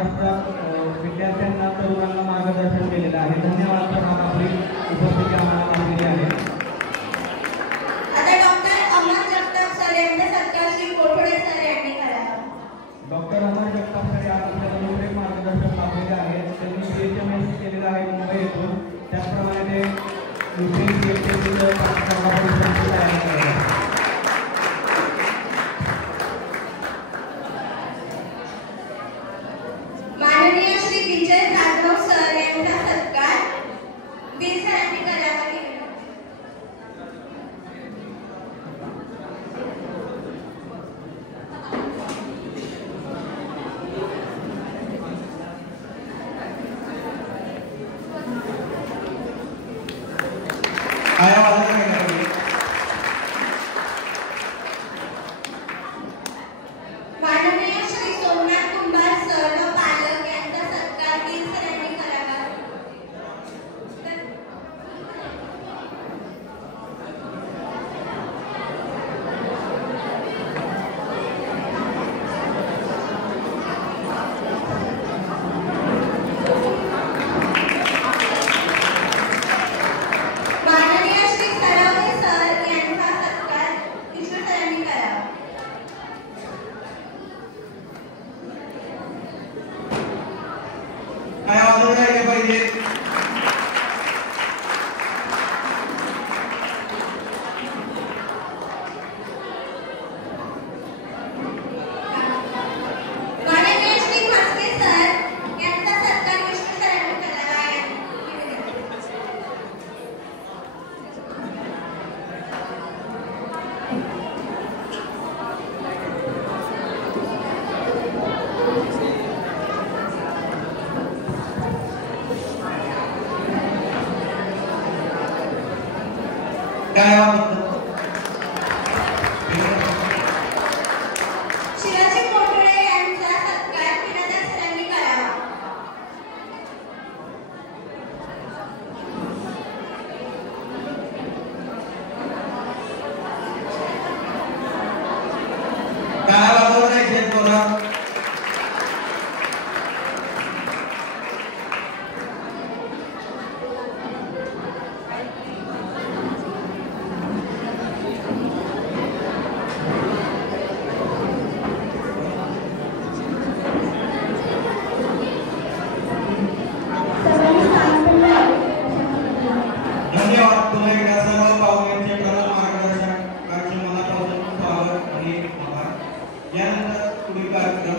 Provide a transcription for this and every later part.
महाराष्ट्रात विद्यार्थ्यांना तरुणांना मार्गदर्शन केलेलं आहे. धन्यवाद सर, आपली उपस्थिती आम्हाला लाभलेली आहे. आता डॉक्टर अमर जगताप सर यांचा सत्कार श्री कोठोडे सर यांनी करावा. डॉक्टर अमर जगताप सर आज आपल्याला मोठे मार्गदर्शन लाभलेले आहे. त्यांनी BHMS केलेलं आहे मुंबई येथून. त्याचप्रमाणे ते UPSC स्पर्धा परीक्षांची तयारी करतात. माननीय श्री विजय जाधव सर यांचा सत्कार बीर सरांनी करावा. माननीय श्री सोमनाथ कुंभार सर व पालक यांचा सत्कार बीर सरांनी करावा. माननीय श्री सरावणे सर यांचा सत्कार ईश्वर सरांनी करावा. काय आवाज आहे पाहिजे. माननीय श्री म्हस्के सर यांचा सत्कार विष्णू सरांनी करावा. काय आवाज शिवाजी कोठोडे यांचा सत्कार किनादार सरांनी करावा. काय आवाज आहे थोडा. धन्यवाद. तुम्ही एकदा सर्व पाहुण्यांचे प्रथम मार्गदर्शकांचे मनापासून स्वागत आणि आभार. यानंतर पुढील कार्यक्रम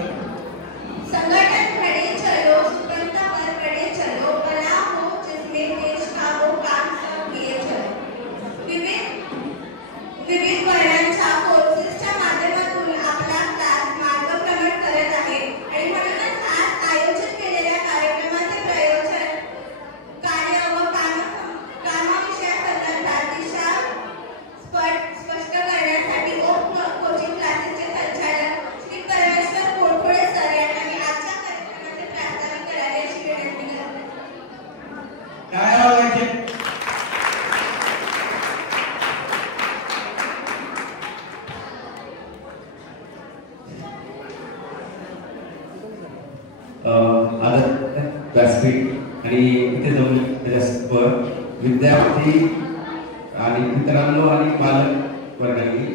संगठन खड़े चलो सुपंता पर खड़े चलो बना हो जिसमें देश का वो काम सब किए चलो. विविध वर्णांच्या कोर्सेसच्या माध्यमातून आपला क्लास मार्गक्रमण करत आहे आणि म्हणूनच आज आयोजित केलेल्या कार्यक्रमाचे प्रयोजन कार्य व कामाविषयासंदर्भात दिशा स्पष्ट करण्यासाठी ओप कोचिंग क्लासेसचे संचालक श्री परमेश्वर कोठोडे सर यांना मी आजच्या कार्यक्रमाचे प्रास्ताविक करावे अशी विनंती करते. काय आवाज आहे. व्यासपीठ आणि इथे जाऊन त्याच्यावर विद्यार्थी आणि मित्रांनो आणि पालक वर्गांनी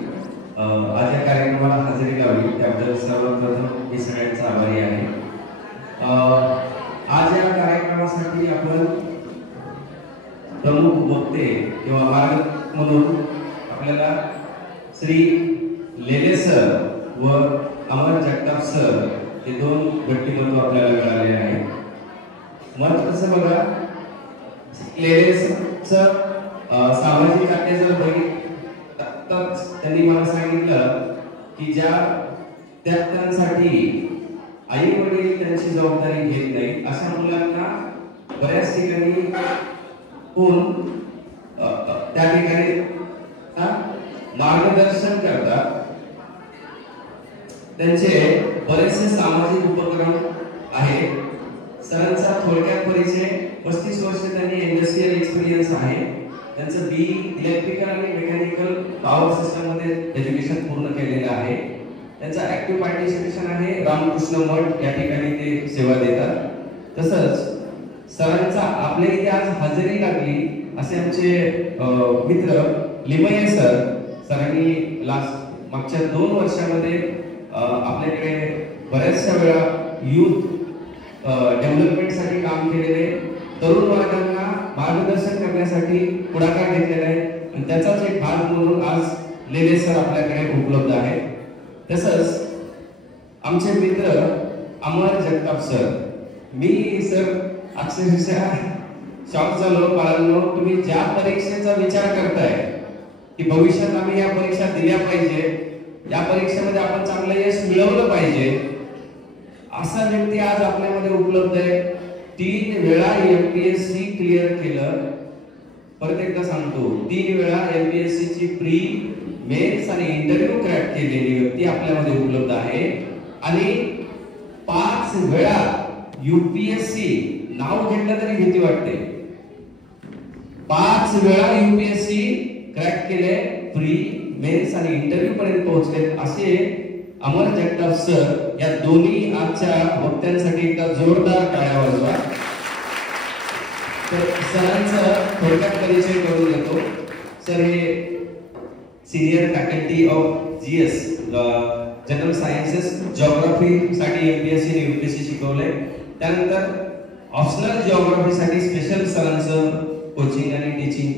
आज या कार्यक्रमाला हजेरी लावली त्याबद्दल सर्वप्रथम मी सगळ्यांचा आभारी आहे. आज या कार्यक्रमासाठी आपण प्रमुख वक्ते किंवा मार्गदर्शक म्हणून आपल्याला श्री लेले सर व अमर जगताप सर हे दोन व्यक्तिमत्व आपल्याला मिळाले आहे. मग कसं बघा, लेले सर सामाजिक कार्य जर बघितलं तर त्यांनी मला सांगितलं की ज्या विद्यार्थ्यांसाठी आई वडील त्यांची जबाबदारी घेत नाही अशा मुलांना बऱ्याच ठिकाणी कोण त्या ठिकाणी मार्गदर्शन करतात. त्यांचे बरेचसे सामाजिक उपक्रम आहेत. सरांचा थोडक्यात परिचय 35 वर्ष त्यांनी इंडस्ट्रियल एक्सपिरियन्स आहे. त्यांचं BE इलेक्ट्रिकल आणि मेकॅनिकल पॉवर सिस्टम मध्ये एज्युकेशन पूर्ण केलेलं आहे. त्यांचा ऍक्टिव्ह पार्टिसिपेशन आहे. रामकृष्ण मठ या ठिकाणी ते सेवा देतात. तसंच सरांचा आपल्या इथे आज हजेरी लागली असे आमचे मित्र लिमये सरांनी मागच्या 2 वर्षामध्ये आपल्याकडे बऱ्याचशा वेळा यूथ डेव्हलपमेंटसाठी काम केलेले, तरुण वर्गांना मार्गदर्शन करण्यासाठी पुढाकार घेतलेला आहे आणि त्याचाच एक भाग म्हणून आज लेले सर आपल्याकडे उपलब्ध आहे. तसंच आमचे मित्र अमर जगताप सर, मी सर अक्षरशः शॉक झालो. बाळांनो, तुम्ही ज्या परीक्षेचा विचार करताय की भविष्यात आम्ही या परीक्षा दिल्या पाहिजे, या परीक्षेमध्ये आपण चांगलं यश मिळवलं पाहिजे, असा व्यक्ती आज आपल्यामध्ये उपलब्ध आहे. 3 वेळा MPSC क्लिअर केलं. परत एकदा सांगतो, 3 वेळा MPSC ची प्री, मेन्स आणि इंटरव्ह्यू क्रॅक केलेली व्यक्ती आपल्यामध्ये उपलब्ध आहे. आणि 5 वेळा UPSC, नाव घेतलं तरी भीती वाटते, 5 वेळा UPSC क्रॅक केले, प्री, मेन्स आणि इंटरव्ह्यू पर्यंत पोहोचले असे अमर जगताप सर. या दोन्ही आजच्या वक्त्यांसाठी एकदा जोरदार टाळ्या वाजवा. तर सरांचा थोडक्यात परिचय करून देतो. सर हे senior faculty of GS general sciences, geography साठी MPSC आणि UPSC शिकवलंय. त्यानंतर ऑप्शनल जिओग्राफी साठी स्पेशल सरांचं कोचिंग आणि टीचिंग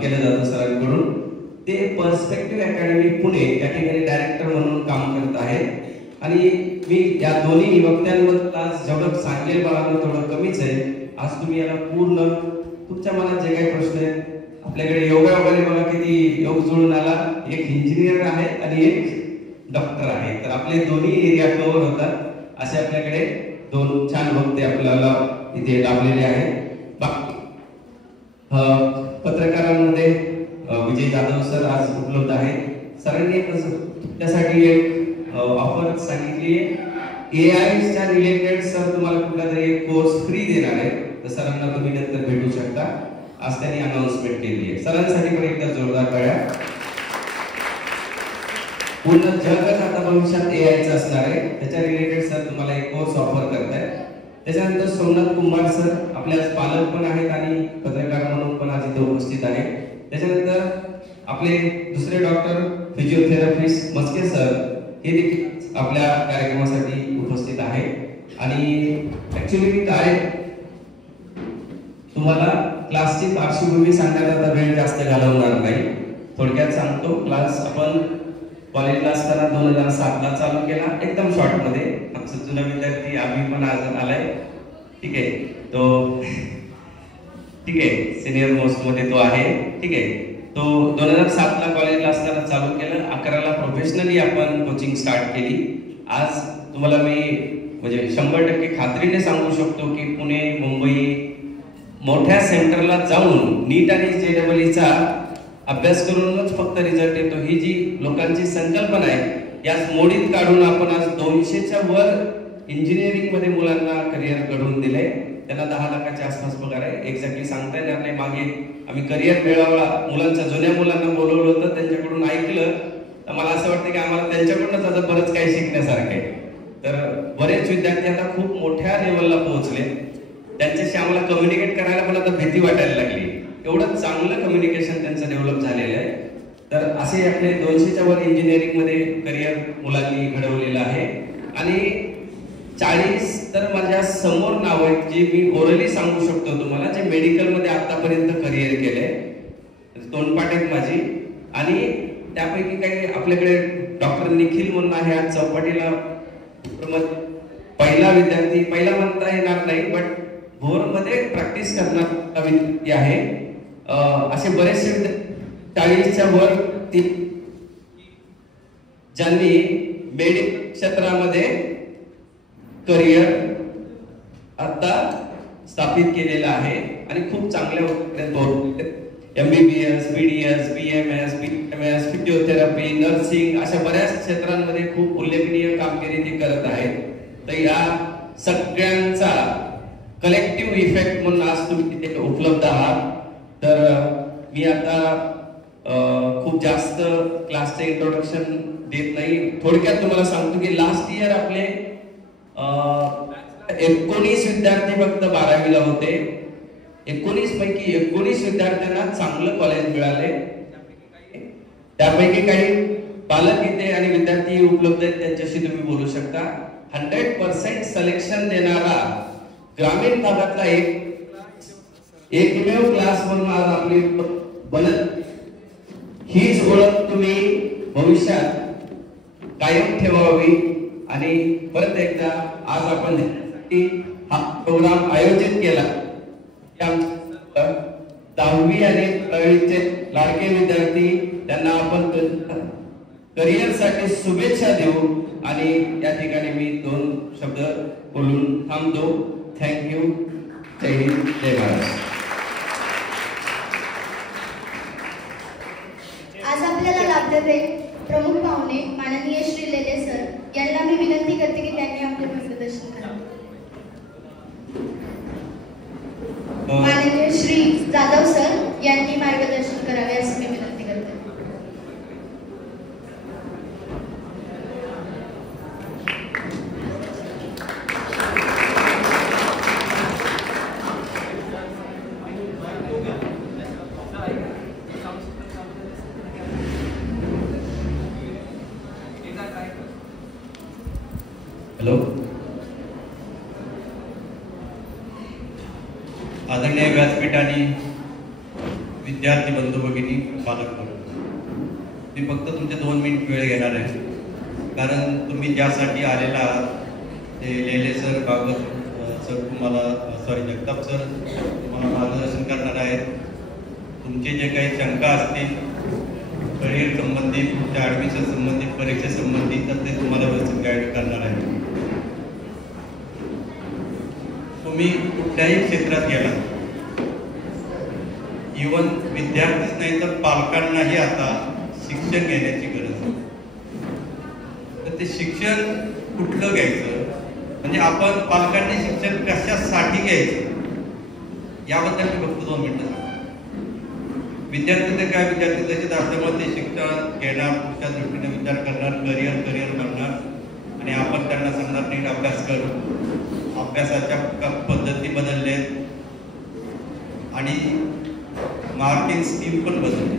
केलं जातं सरांकडून. ते पर्स्पेक्टिव्ह अकॅडमी पुणे या ठिकाणी डायरेक्टर म्हणून काम करत आहेत. आणि मी या दोन्ही वक्त्यांबद्दल आज जेवढं सांगेल बाळांना तेवढं कमीच आहे. आज तुम्ही याला पूर्ण तुमच्या मनात जे काही प्रश्न आहेत, आपल्याकडे योगा वगैरे बघा किती योग जुळून आला. एक इंजिनियर आहे आणि एक डॉक्टर आहे, तर आपले दोन्ही एरिया कव्हर होतात. असे आपल्याकडे 2 छान वक्ते आपल्याला इथे लाभलेले आहेत. पत्रकारांमध्ये विजय जाधव सर आज उपलब्ध आहे. सरांनी त्यासाठी एक ऑफर सांगितली आहे, AI च्या रिलेटेड सर तुम्हाला कुठला तरी एक कोर्स फ्री देणार आहे, तर सरांना तुम्ही नंतर भेटू शकता. आज त्यांनी अनाउन्समेंट केली आहे. सरांसाठी पण एकदा जोरदार टाळ्या. पूर्ण जगच आता भविष्यात AIचं असणार आहे, त्याच्या रिलेटेड सर तुम्हाला एक कोर्स ऑफर करतायत. त्याच्यानंतर सोमनाथ कुंभार सर आपले आज पालक पण आहेत आणि पत्रकार म्हणून पण आज इथे उपस्थित आहे. त्याच्यानंतर आपले दुसरे डॉक्टर फिजिओथेरपिस्ट मस्के सर हे देखील आपल्या कार्यक्रमासाठी उपस्थित आहे. आणि ऍक्च्युली काय तुम्हाला क्लासची पार्श्वभूमी सांगण्यात आता वेळ जास्त घालवणार नाही. थोडक्यात सांगतो, क्लास आपण कॉलेजला असताना 2007 ला चालू केला, एकदम शॉर्ट मध्ये. आमचा जुना विद्यार्थी आम्ही पण आज आलाय, ठीक आहे, तो ठीक आहे सिनियर मोस्ट मध्ये तो आहे, ठीक आहे. तो 2007 ला कॉलेजला असताना चालू केलं. 11 ला प्रोफेशनली आपण कोचिंग स्टार्ट केली. आज तुम्हाला मी म्हणजे 100% खात्रीने सांगू शकतो की पुणे, मुंबई मोठ्या सेंटरला जाऊन नीट आणि JEE अभ्यास करूनच फक्त रिझल्ट येतो, ही जी लोकांची संकल्पना आहे याच मोडीत काढून आपण आज 200च्या वर इंजिनिअरिंग मध्ये मुलांना करिअर घडवून दिले. त्यांना 10 लाखाच्या आसपास पगार आहे. एक्झॅक्टली सांगता येणार नाही. मागे आम्ही करिअर मेळावा मुलांच्या जुन्या मुलांना बोलवलं होतं, त्यांच्याकडून ऐकलं, तर मला असं वाटतं की आम्हाला त्यांच्याकडूनच आता बरंच काही शिकण्यासारखं आहे. तर बरेच विद्यार्थी आता खूप मोठ्या लेवलला पोहोचले. त्यांच्याशी आम्हाला कम्युनिकेट करायला पण आता भीती वाटायला लागली. एवढं चांगलं कम्युनिकेशन त्यांचं डेव्हलप झालेलं आहे. तर असे आपले 200च्या वर इंजिनिअरिंग मध्ये करिअर मुलांनी घडवलेलं आहे. आणि 40 तर माझ्या समोर नाव आहेत जी मी ओरली सांगू शकतो तुम्हाला, जे मेडिकल मध्ये आतापर्यंत करिअर केलंय. तोंडपाठ आहेत माझी. आणि त्यापैकी काही आपल्याकडे डॉक्टर निखिल म्हणून आहे आज चौपाटीला पहिला विद्यार्थी, पहिला म्हणता येणार नाही बट भोरमध्ये प्रॅक्टिस करणारा विद्यार्थी आहे. असे बरेचसे 40च्या वर ज्यांनी मेडिकल क्षेत्रामध्ये करिअर आता स्थापित केलेलं आहे आणि खूप चांगल्या MBBS, BDS, BMS, BMS, physiotherapy, nursing अशा बऱ्याच क्षेत्रांमध्ये खूप उल्लेखनीय कामगिरी ते करत आहेत. तर या सगळ्यांचा कलेक्टिव्ह इफेक्ट म्हणून आज तुम्ही तिथे उपलब्ध आहात. तर मी आता खूप जास्त क्लासचं इंट्रोडक्शन देत नाही. थोडक्यात तुम्हाला सांगतो की लास्ट इयर आपले 19 विद्यार्थी फक्त 12वीला होते. 19 पैकी 19 विद्यार्थ्यांना चांगलं कॉलेज मिळाले. त्यापैकी काही पालक इथे आणि विद्यार्थी उपलब्ध आहेत, त्यांच्याशी तुम्ही बोलू शकता. 100% सिलेक्शन देणारा ग्रामीण भागातला एकमेव क्लास म्हणून आज आपली बनत, हीच ओळख तुम्ही भविष्यात कायम ठेवावी. आणि परत एकदा आज आपण हा प्रोग्राम आयोजित केला. 10वी आणि 12वीचे लाडके विद्यार्थी, त्यांना आपण करिअरसाठी शुभेच्छा देऊ. आणि या ठिकाणी मी 2 शब्द बोलून थांबतो. थँक्यू. जय हिंद, जय महाराष्ट्र. आज आपल्याला लाभलेले प्रमुख पाहुणे माननीय श्री लेले सर यांना मी विनंती करते की त्यांनी आपले मार्गदर्शन करावे. माननीय श्री जाधव सर यांनी मार्गदर्शन करावे असे मी विनंती करते. हॅलो. आदरणीय व्यासपीठ आणि विद्यार्थी बंधू भगिनी, पालक बंधू, मी फक्त तुमचे 2 मिनिट वेळ घेणार आहे. कारण तुम्ही ज्यासाठी आलेला आहात ते लेले सर, भागवत सर तुम्हाला जगताप सर तुम्हाला मार्गदर्शन करणार आहेत. तुमचे जे काही शंका असतील करिअर संबंधित, तुमच्या ॲडमिशन संबंधित, परीक्षेसंबंधित, तर ते तुम्हाला व्यवस्थित गाईड करणार आहे. तुम्ही कुठल्याही क्षेत्रात गेला, इवन विद्यार्थीच नाही तर पालकांनाही आता शिक्षण घेण्याची गरज आहे. तर ते शिक्षण कुठलं घ्यायचं, म्हणजे आपण पालकांनी शिक्षण कशासाठी घ्यायचं याबद्दल मी फक्त 2 मिनिटं सांगतो. विद्यार्थी तर काय, विद्यार्थी तसेच असल्यामुळे ते शिक्षण घेणार, पुढच्या दृष्टीने विचार करणार, करिअर बनणार. आणि आपण त्यांना सांगणार नीट अभ्यास करू. अभ्यासाच्या पद्धती बदललेत आणि मार्किंग स्कीम पण बदलली.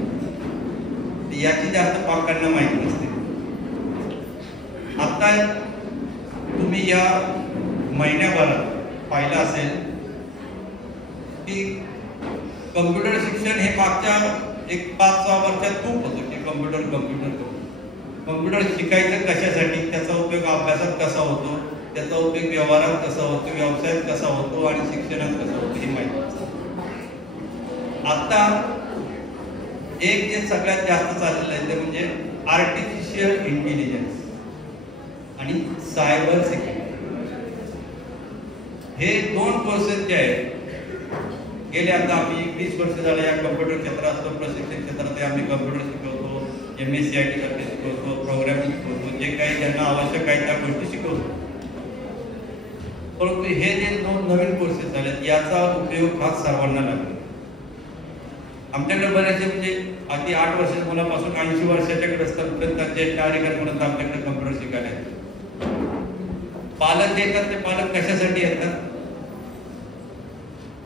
याची जास्त पालकांना माहिती नसते. आता तुम्ही या महिन्याभरात पाहिलं असेल की कम्प्युटर शिक्षण हे मागच्या 5-6 वर्षात खूप होतं की कम्प्युटर शिकायचं कशासाठी, त्याचा उपयोग अभ्यासात कसा होतो, त्याचा उपयोग व्यवहारात कसा होतो, व्यवसायात कसा होतो आणि शिक्षणात कसा होतो हे माहिती असतं. आता एक जे सगळ्यात जास्त चाललेलं आहे ते म्हणजे आर्टिफिशियल इंटेलिजन्स आणि सायबर सिक्युरिटी. हे 2 कोर्सेस जे आहेत, गेले आता आम्ही 20 वर्ष झाले या कम्प्युटर क्षेत्रात असतो, प्रशिक्षण क्षेत्रात आम्ही कम्प्युटर शिकवतो, MSCIT साठी शिकवतो, प्रोग्रामिंग शिकवतो, जे काही ज्यांना आवश्यक आहे त्या गोष्टी शिकवतो. परंतु हे जे 2 नवीन कोर्सेस झालेत याचा उपयोग हा सर्वांना लागतो. आमच्याकडे बरेचसे म्हणजे अगदी 8 वर्षाच्या मुलापासून 80 वर्षाच्या ग्रस्तांपर्यंत, ज्येष्ठ नागरिकांपर्यंत आमच्याकडे कम्प्युटर शिकायला येतात. पालक जे येतात ते पालक कशासाठी येतात?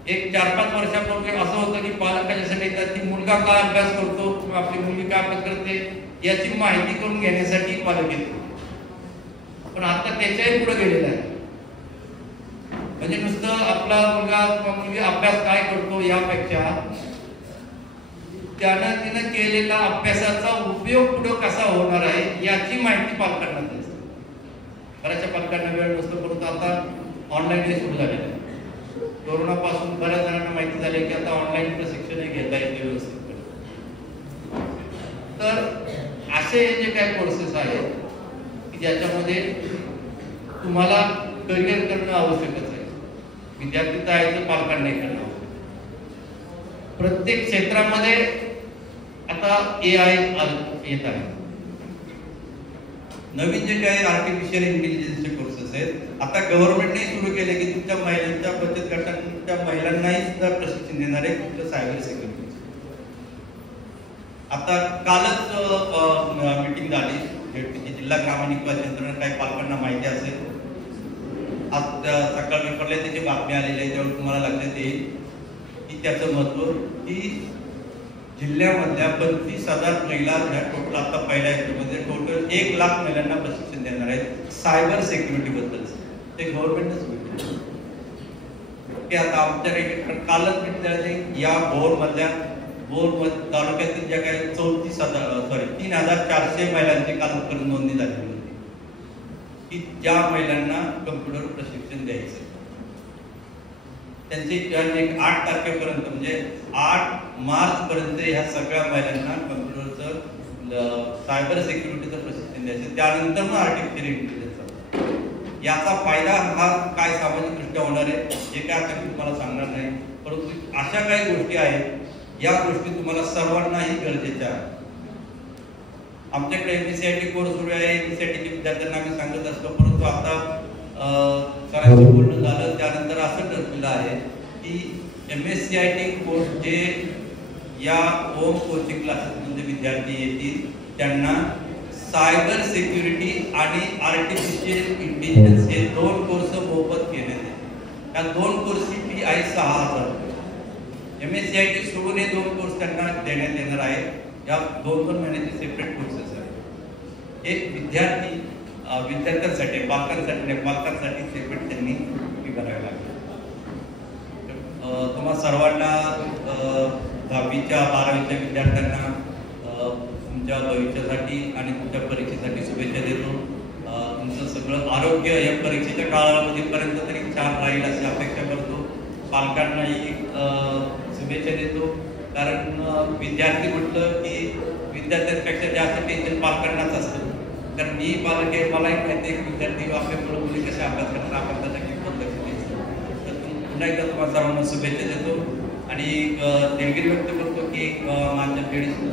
एक 4-5 वर्षापूर्वी असं होतं की पालक कशासाठी येतात की मुलगा काय अभ्यास करतो किंवा आपली मुलगी काय अभ्यास करते याची माहिती करून घेण्यासाठी पालक येतो. पण आता त्याच्याही पुढे गेलेलं आहे. म्हणजे नुसतं आपला मुलगा किंवा मुलगी अभ्यास काय करतो यापेक्षा तिनं केलेला अभ्यासाचा उपयोग पुढे कसा होणार आहे याची माहिती पालकांना द्यायची. बऱ्याचशा पालकांना वेळ नसतो, परंतु आता ऑनलाईन हे सुरू झालेलं आहे. कोरोनापासून बऱ्याच जणांना माहिती झाली की आता ऑनलाईन प्रशिक्षण घेता येते व्यवस्थित. तर असे जे काही कोर्सेस आहेत की ज्याच्यामध्ये तुम्हाला करिअर करणं आवश्यकच आहे. विद्यार्थी तर आहे तर पालकांनी करणं आवश्यक. प्रत्येक क्षेत्रामध्ये आता AI येत आहे. नवीन जे काही आर्टिफिशियल इंटेलिजन्सचे कोर्सेस आहेत आता गव्हर्नमेंटने सुरू केले की तुमच्या महिलांच्या बचत गटांच्या महिलांनाही सुद्धा प्रशिक्षण देणारे कुठलं सायबर सिक्युरिटी. आता कालच मीटिंग झाली झेडपीची, जिल्हा ग्रामीण विकास यंत्रणा, काही पालकांना माहिती असेल, आज सकाळ पेपरला त्याची बातमी आलेली आहे, त्यावर तुम्हाला लक्षात येईल की त्याचं महत्व की जिल्ह्यामधल्या 25,000 महिला ह्या टोटल आता पहिल्या मध्ये टोटल 1 लाख महिलांना प्रशिक्षण देणार आहेत सायबर सिक्युरिटी बद्दल. ते गव्हर्नमेंटच भेटले की आता आमच्याकडे कालच भेटले या भोर तालुक्यातील ज्या काही 3,400 महिलांची कालपर्यंत नोंदणी झालेली होती की ज्या महिलांना कम्प्युटर प्रशिक्षण द्यायचं. त्यांची 8 तारखेपर्यंत म्हणजे 8 मार्च पर्यंत ह्या सगळ्या महिलांना कम्प्युटरचं सायबर सिक्युरिटीचं प्रशिक्षण द्यायचं. त्यानंतर मग आर्टिफिशियल इंटेलिजन्सचा याचा फायदा हा काय सामाजिक दृष्ट्या होणार आहे हे काय आता मी तुम्हाला सांगणार नाही, परंतु अशा काही गोष्टी आहेत, या गोष्टी तुम्हाला सर्वांनाही गरजेच्या आहेत. आमच्याकडे MSCIT कोर्स सुरू आहे, MSCITच्या विद्यार्थ्यांना आम्ही सांगत असतो, परंतु आता सरांचं बोलणं झालं त्यानंतर असं ठरलेलं आहे की MSCIT कोर्स जे या होम कोचिंग क्लासेसमध्ये विद्यार्थी येतील त्यांना सायबर सिक्युरिटी आणि आर्टिफिशियल इंटेलिजन्स हे 2 कोर्स मोफत घेण्यात येतील. या 2 कोर्सची फी आहे 6,000 रुपये. MSCIT सोडून हे 2 कोर्स त्यांना देण्यात येणार आहे. या 2-2 महिन्याचे सेपरेट कोर्सेस आहेत. हे विद्यार्थ्यांसाठी, पालकांसाठी सेपरेट त्यांनी फी भरावी लागेल. तुम्हा सर्वांना 10वीच्या 12वीच्या विद्यार्थ्यांना तुमच्या भविष्यासाठी आणि तुमच्या परीक्षेसाठी शुभेच्छा देतो. तुमचं सगळं आरोग्य या परीक्षेच्या कालावधीपर्यंत तरी छान राहील अशी अपेक्षा करतो. पालकांनाही शुभेच्छा देतो, कारण विद्यार्थी म्हटलं की विद्यार्थ्यांपेक्षा जास्त टेन्शन पालकांनाच असतं. कारण मी पालक आहे, मलाही माहिती आहे की विद्यार्थी आपल्या मुली कसे अभ्यास करतात, आपण त्याच्या किंमत लक्ष द्यायचं. तर पुन्हा एकदा तुम्हाला सर्वांना शुभेच्छा देतो आणि देणगी व्यक्त करतो की माझ्या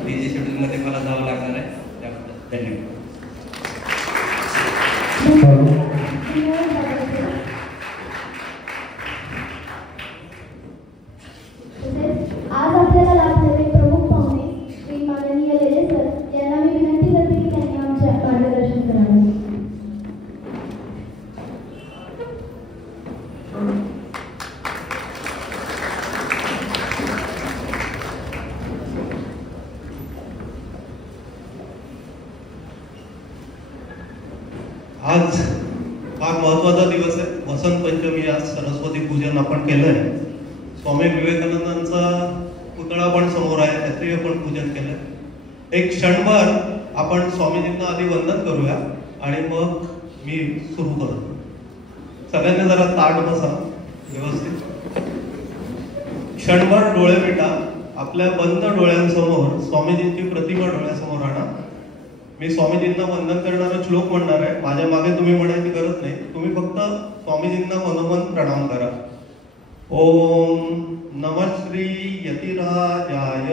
बिझी शेड्यूलमध्ये मला जावं लागणार आहे. त्याबद्दल धन्यवाद. आज आपल्याला लाभलेले प्रमुख पाहुणे श्री माननीय लेले सर यांना मी विनंती करते की त्यांनी आमचे मार्गदर्शन करावे. आज फार महत्त्वाचा दिवस आहे. वसंत पंचमी. आज सरस्वती पूजन आपण केलंय. स्वामी विवेकानंदांचा पुतळा पण समोर आहे, त्याचंही आपण पूजन केलंय. एक क्षणभर आपण स्वामीजींना आधी वंदन करूया आणि मग मी सुरू करतो. सगळ्यांनी जरा ताट बसा व्यवस्थित. क्षणभर डोळे मिटा. आपल्या बंद डोळ्यांसमोर स्वामीजींची प्रतिमा डोळ्यासमोर आणा. मी स्वामीजींना वंदन करणारा श्लोक म्हणणार आहे. माझ्या मागे तुम्ही म्हणायची गरज नाही, तुम्ही फक्त स्वामीजींना मनोमन प्रणाम करा. ओम नमः श्री यतिराजाय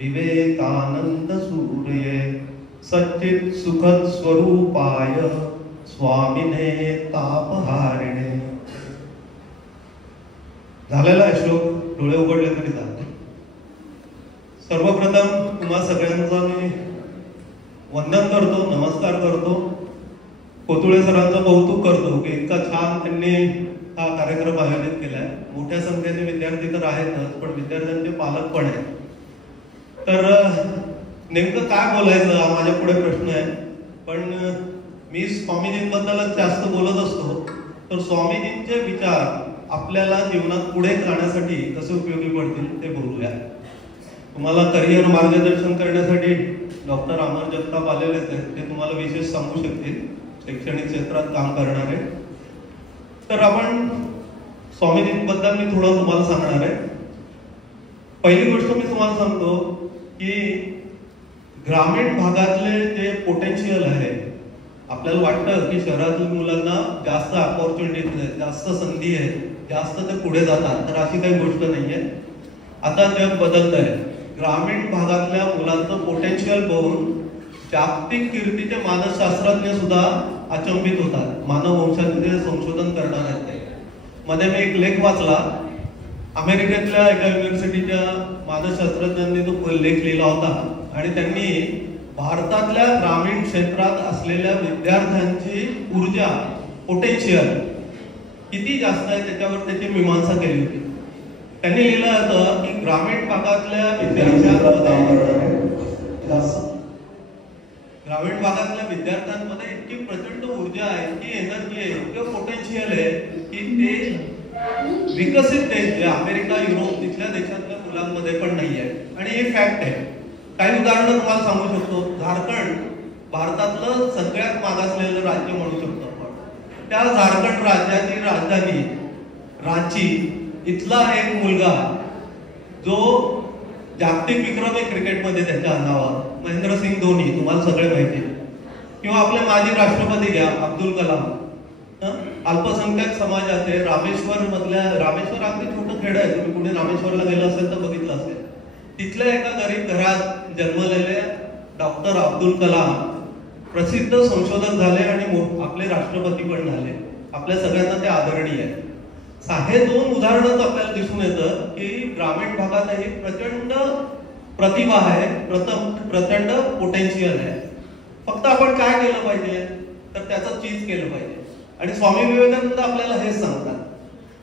विवेकानंद सूर्ये सच्चित सुखद स्वरूपाय स्वामिने तापहारिणे. झालेला आहे श्लोक. डोळे उघडले तरी चालते. सर्वप्रथम तुम्हा सगळ्यांचा मी वंदन करतो, नमस्कार करतो. कोतुळे सरांचं कौतुक करतो की इतका छान त्यांनी हा कार्यक्रम आयोजित केलाय. मोठ्या संख्येने विद्यार्थी तर आहेतच, पण विद्यार्थ्यांचे पालक पण आहेत. तर नेमकं काय बोलायचं हा माझ्या पुढे प्रश्न आहे. पण मी स्वामीजींबद्दलच जास्त बोलत असतो, तर स्वामीजींचे विचार आपल्याला जीवनात पुढे जाण्यासाठी कसे उपयोगी पडतील ते बोलूया. तुम्हाला करिअर मार्गदर्शन करण्यासाठी डॉक्टर अमर जगताप आलेलेच आहेत. ते तुम्हाला विशेष सांगू शकतील, शैक्षणिक क्षेत्रात काम करणारे. तर आपण स्वामीजींबद्दल मी थोडं तुम्हाला सांगणार आहे. पहिली गोष्ट मी तुम्हाला सांगतो की ग्रामीण भागातले जे पोटेन्शियल आहे, आपल्याला वाटतं की शहरातील मुलांना जास्त अपॉर्च्युनिटीज आहेत, जास्त संधी आहे, जास्त ते पुढे जातात. तर अशी काही गोष्ट नाहीये. आता जग बदलत आहे. ग्रामीण भागातल्या मुलांचं पोटेन्शियल बघून जागतिक कीर्तीचे मानसशास्त्रज्ञ सुद्धा अचंबित होतात. मानव वंशाचे संशोधन करणार आहेत ते. मध्ये मी एक लेख वाचला. अमेरिकेतल्या एका युनिव्हर्सिटीच्या मानसशास्त्रज्ञांनी तो लेख लिहिला होता आणि त्यांनी भारतातल्या ग्रामीण क्षेत्रात असलेल्या विद्यार्थ्यांची ऊर्जा, पोटेन्शियल किती जास्त आहे त्याच्यावर त्याची मीमांसा केली होती. त्यांनी लिहिलं होतं की ग्रामीण भागातल्या विद्यार्थ्यांमध्ये इतकी प्रचंड ऊर्जा आहे, इतकी एनर्जी आहे, इतकं पोटेन्शियल आहे की ते विकसित देश जे अमेरिका, युरोप तिथल्या देशातल्या मुलांमध्ये पण नाही आहे. आणि हे फॅक्ट आहे. काही उदाहरणं तुम्हाला सांगू शकतो. झारखंड भारतातलं सगळ्यात मागासलेलं राज्य म्हणू शकतो आपण. त्या झारखंड राज्याची राजधानी रांची इथला एक मुलगा जो जागतिक विक्रम आहे क्रिकेटमध्ये त्याच्या नावावर, महेंद्रसिंग धोनी, तुम्हाला सगळे माहिती आहे. किंवा आपले माजी राष्ट्रपती घ्या अब्दुल कलाम. अल्पसंख्याक समाजाचे रामेश्वर मधल्या, रामेश्वर अगदी छोटं खेड आहे, तुम्ही कुठे रामेश्वरला गेलं असेल तर बघितलं असेल. तिथल्या एका गरीब घरात जन्मलेले डॉक्टर अब्दुल कलाम प्रसिद्ध संशोधक झाले आणि आपले राष्ट्रपती पण झाले. आपल्या सगळ्यांना ते आदरणीय आहे. हे दोन उदाहरणच आपल्याला दिसून येतं की ग्रामीण भागातही प्रचंड प्रतिभा आहे, प्रचंड पोटेन्शियल आहे. फक्त आपण काय केलं पाहिजे तर त्याचं चीज केलं पाहिजे. आणि स्वामी विवेकानंद आपल्याला हेच सांगतात.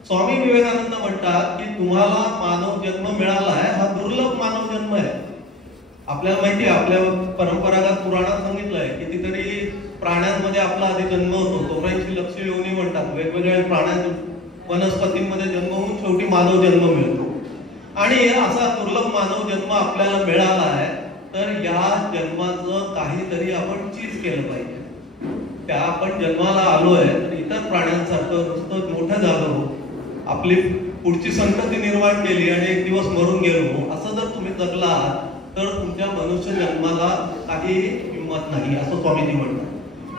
स्वामी विवेकानंद म्हणतात की तुम्हाला मानव जन्म मिळाला आहे, हा दुर्लभ मानव जन्म आहे. आपल्याला माहिती आहे, आपल्या परंपरागत पुराणात सांगितलं आहे कितीतरी प्राण्यांमध्ये आपला आधी जन्म होतो. 84 लक्ष योनी म्हणतात. वेगवेगळ्या प्राण्यांच्या, वनस्पतींमध्ये जन्म होऊन शेवटी मानव जन्म मिळतो. आणि असा दुर्लभ मानव जन्म आपल्याला मिळाला आहे, तर या जन्माचं काहीतरी आपण चीज केलं पाहिजे. त्या आपण जन्माला आलोय तर इतर प्राण्यांसारखं नुसतं मोठं झालो, आपली पुढची संतती निर्माण केली आणि एक दिवस मरून गेलो, असं जर तुम्ही जगला तर तुमच्या मनुष्य जन्माला काही किंमत नाही, असं स्वामीजी म्हणतात.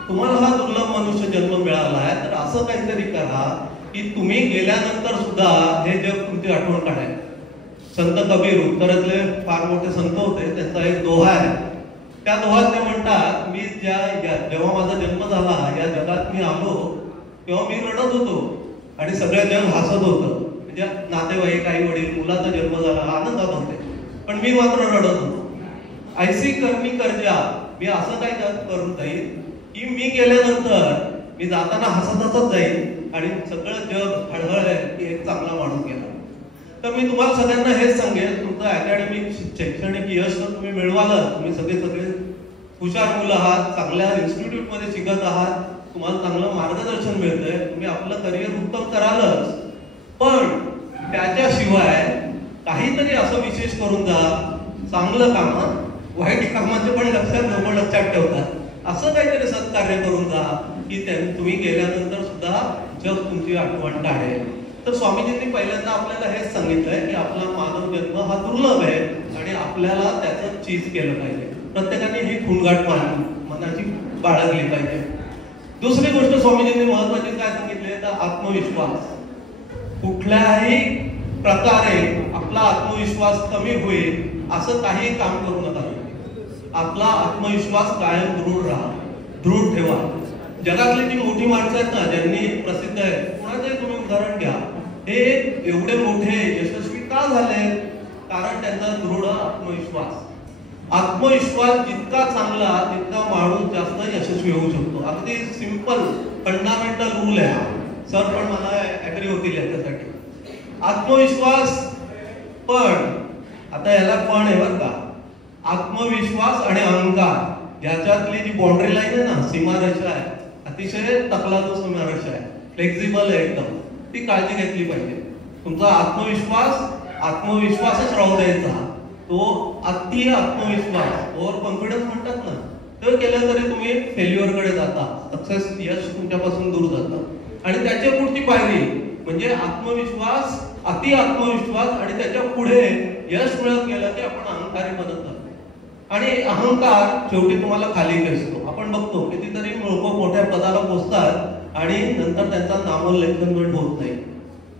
तुम्हाला हा दुर्लभ मनुष्य जन्म मिळाला आहे तर असं काहीतरी करा की तुम्ही गेल्यानंतर सुद्धा हे जग तुमची आठवण काढेल. संत कबीर उत्तरातले फार मोठे संत होते, त्यांचा एक दोहा आहे. त्या दोहात ते म्हणतात, मी जेव्हा माझा जन्म झाला या जगात मी आलो तेव्हा मी रडत होतो आणि सगळं जग हसत होतं. म्हणजे नातेवाईक, आई वडील, मुलाचा जन्म झाला आनंदात होते, पण मी मात्र रडत होतो. ऐसी कर्मी कर्जा, मी असं काय करून जाईल की मी गेल्यानंतर मी जाताना हसत जाईल आणि सगळं जग हळहळेल की एक चांगला माणूस गेला. तर मी तुम्हाला सगळ्यांना हेच सांगेल, तुमचं अकॅडमिक शैक्षणिक यश तर तुम्ही मिळवालच, तुम्ही सगळे हुशार मुलं आहात, चांगल्या इन्स्टिट्यूट मध्ये शिकत आहात, तुम्हाला चांगलं मार्गदर्शन मिळतंय, तुम्ही आपलं करिअर उत्तम करालच. पण त्याच्याशिवाय काहीतरी असं विशेष करून जा, चांगलं काम, वाईट कामाचे पण लक्षात ठेवतात, असं काहीतरी सत्कार्य करून जा की तुम्ही गेल्यानंतर सुद्धा जग तुमची आठवण काढेल. तर स्वामीजींनी पहिल्यांदा आपल्याला हेच सांगितलंय की आपला मानव जन्म हा दुर्लभ आहे आणि आपल्याला त्याचं चीज केलं पाहिजे. प्रत्येकाने ही खुणगाठ मनाची बाळगली पाहिजे. दुसरी गोष्ट स्वामीजींनी महत्वाची काय सांगितली तर आत्मविश्वास. कुठल्याही प्रकारे आपला आत्मविश्वास कमी होईल असं काही काम करू नका. आपला आत्मविश्वास कायम दृढ ठेवा. जगातली जी मोठी माणसं आहेत ना, ज्यांनी प्रसिद्ध आहे, कोणाचंही तुम्ही उदाहरण घ्या, हे एवढे मोठे यशस्वी का झाले? कारण त्यांचा दृढ आत्मविश्वास जितका चांगला तितका माणूस जास्त यशस्वी होऊ शकतो. अगदी सिंपल फंडामेंटल रूल आहे. सर पण मला ऍग्री होतील याच्यासाठी. आत्मविश्वास, पण आता याला पण आहे बरं का, आत्मविश्वास आणि अहंकार याच्यातली जी बाउंड्री लाईन आहे ना, सीमारेषा आहे, अतिशय तकलादू सीमारेषा आहे, फ्लेक्झिबल आहे एकदम, ती काळजी घेतली पाहिजे. तुमचा आत्मविश्वासच राहू द्यायचा. तो अति आत्मविश्वास, ओव्हर कॉन्फिडन्स म्हणतात ना, ते केलं तरी तुम्ही फेल्युअर कडे जाता, सक्सेस, यश तुमच्यापासून दूर जातं. आणि त्याच्या पुढची पायरी म्हणजे आत्मविश्वास, अति आत्मविश्वास आणि त्याच्या पुढे यश मिळत गेलं की आपण अहंकारी बनत जातो. आणि अहंकार शेवटी तुम्हाला खाली खेचतो. आपण बघतो कितीतरी लोक मोठ्या पदाला पोहोचतात आणि नंतर त्यांचा नामोल्लेखन होत नाही.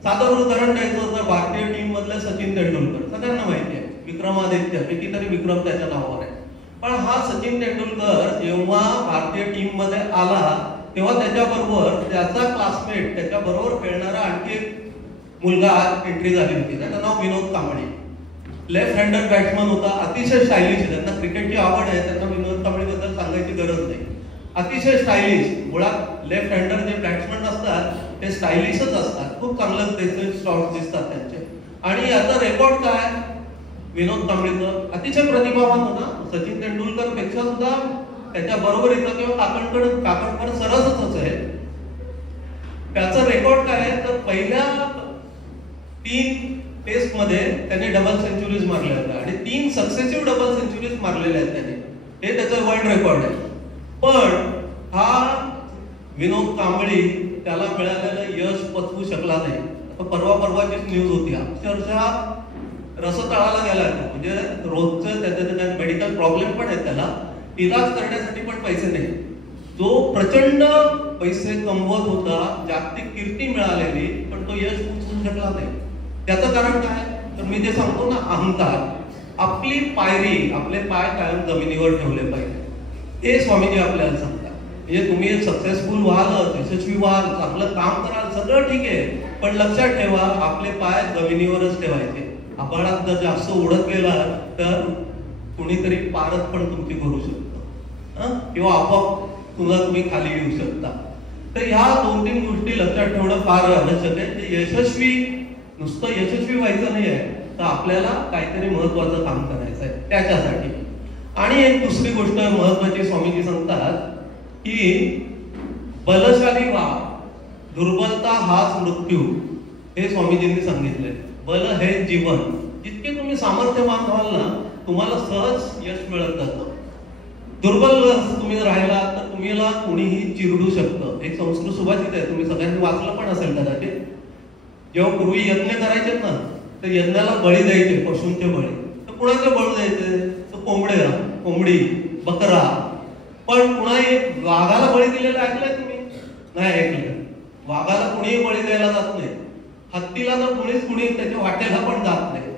साधारण उदाहरण द्यायचं तर भारतीय टीम मधले सचिन तेंडुलकर सगळ्यांना माहिती आहे, विक्रमादित्य, कितीतरी विक्रम त्याच्या नावावर आहे. पण हा सचिन तेंडुलकर जेव्हा भारतीय टीम मध्ये आला तेव्हा त्याच्याबरोबर त्याचा क्लासमेट, त्याच्याबरोबर खेळणारा आणखी एक मुलगा एंट्री झाली होती, त्याचं नाव विनोद कांबळे. लेफ्ट हँडर बॅट्समन होता, अतिशय स्टायलिश. त्यांना क्रिकेटची आवड आहे, त्यांना विनोद कांबळीबद्दल सांगायची गरज नाही. अतिशय स्टायलिश. मुळात लेफ्ट हँडर जे बॅट्समन असतात ते स्टायलिशच असतात, खूप चांगलं त्याचे शॉट्स दिसतात त्यांचे. आणि याचा रेकॉर्ड काय, विनोद कांबळीचं अतिशय प्रतिभावान होता. सचिन तेंडुलकर पेक्षा सुद्धा त्याच्या बरोबरीचा किंवा काकणकर सरसच आहे. त्याचा रेकॉर्ड काय आहे तर पहिल्या 3 टेस्ट मध्ये त्याने डबल सेंचुरीज मारल्या होत्या आणि 3 सक्सेसिव्ह डबल सेंचुरीज मारलेल्या आहेत त्याने. हे त्याचं वर्ल्ड रेकॉर्ड आहे. पण हा विनोद कांबळी त्याला मिळालेलं यश पचवू शकला नाही. परवाचीच न्यूज होती, अक्षरशः रसतळाला गेला. म्हणजे रोजचं त्याच्या मेडिकल प्रॉब्लेम पण आहे, त्याला इलाज करण्यासाठी पण पैसे नाही. जो प्रचंड पैसे कमवत होता, जागतिक कीर्ती मिळालेली, पण तो यश पोचवू शकला नाही. त्याचं कारण काय तर मी जे सांगतो ना, अहंकार. आपली पायरी, आपले पाय कायम जमिनीवर ठेवले पाहिजे. हे स्वामीजी आपल्याला सांगतात. म्हणजे तुम्ही सक्सेसफुल व्हाल, यशस्वी व्हाल, चांगलं काम कराल, सगळं ठीक आहे, पण लक्षात ठेवा आपले पाय जमिनीवरच ठेवायचे. आभाळात जर जास्त उडत गेला तर कुणीतरी पारत पण तुमची करू शकतं किंवा आपोआप तुम्ही खाली येऊ शकता. तर ह्या 2-3 गोष्टी लक्षात ठेवणं फार आवश्यक आहे. यशस्वी नुसतं यशस्वी व्हायचं नाही आहे, तर आपल्याला काहीतरी महत्वाचं काम करायचं आहे त्याच्यासाठी. आणि एक दुसरी गोष्ट महत्वाची स्वामीजी सांगतात की बलशाली व्हा, दुर्बलता हाच मृत्यू. हे स्वामीजींनी सांगितलंय. बल हे जीवन. जितके तुम्ही सामर्थ्यवान व्हाल ना, तुम्हाला सहज यश मिळत जातं. दुर्बल तुम्ही राहिला तर तुम्हाला कुणीही चिरडू शकतं. एक संस्कृत सुभाषित आहे, तुम्ही सगळ्यांनी वाचलं पण असेल कदाचित. जेव्हा पूर्वी यज्ञ करायचे ना, तर यज्ञाला बळी द्यायचे, पशूंचे बळी. तर कुणाचे बळी द्यायचे तर कोंबडी, बकरा. पण कुणा एक वाघाला बळी दिलेला ऐकलंय तुम्ही? नाही ऐकलं. वाघाला कुणीही बळी द्यायला जात नाही. हत्तीला तर कुणी त्याच्या वाटेला पण जात नाही.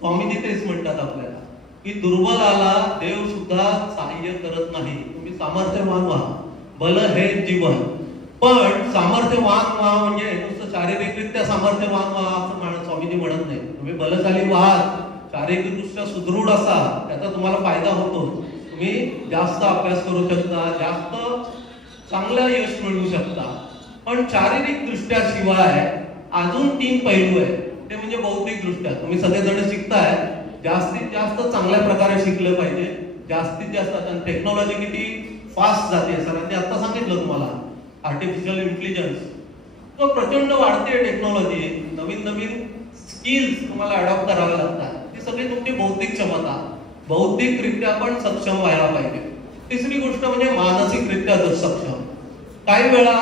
स्वामीजी तेच म्हणतात आपल्याला की दुर्बलाला देव सुद्धा सहाय्य करत नाही. तुम्ही सामर्थ्यवान व्हा. बल हे जीवन. पण सामर्थ्यवान व्हा म्हणजे नुसतं शारीरिकरित्या सामर्थ्यवान व्हा असं स्वामीजी म्हणत नाही. तुम्ही बलशाली व्हा, शारीरिकदृष्ट्या सुदृढ असा, त्याचा तुम्हाला फायदा होतो. तुम्ही जास्त अभ्यास करू शकता, जास्त चांगलं यश मिळवू शकता. पण शारीरिक दृष्ट्या शिवाय अजून 3 पैलू आहेत. ते म्हणजे बौद्धिक दृष्ट्या. तुम्ही सगळेजण शिकताय, जास्तीत जास्त चांगल्या प्रकारे शिकलं पाहिजे. जास्तीत जास्त टेक्नॉलॉजी किती फास्ट जाते, सरांनी आता सांगितलं तुम्हाला. आर्टिफिशियल इंटेलिजन्स तो प्रचंड वाढते टेक्नॉलॉजी. नवीन स्किल्स तुम्हाला अडॉप्ट करावे लागतात. ती सगळी तुमची बौद्धिक क्षमता, बौद्धिकरित्या पण सक्षम व्हायला पाहिजे. तिसरी गोष्ट म्हणजे मानसिकरित्या सक्षम. काही वेळा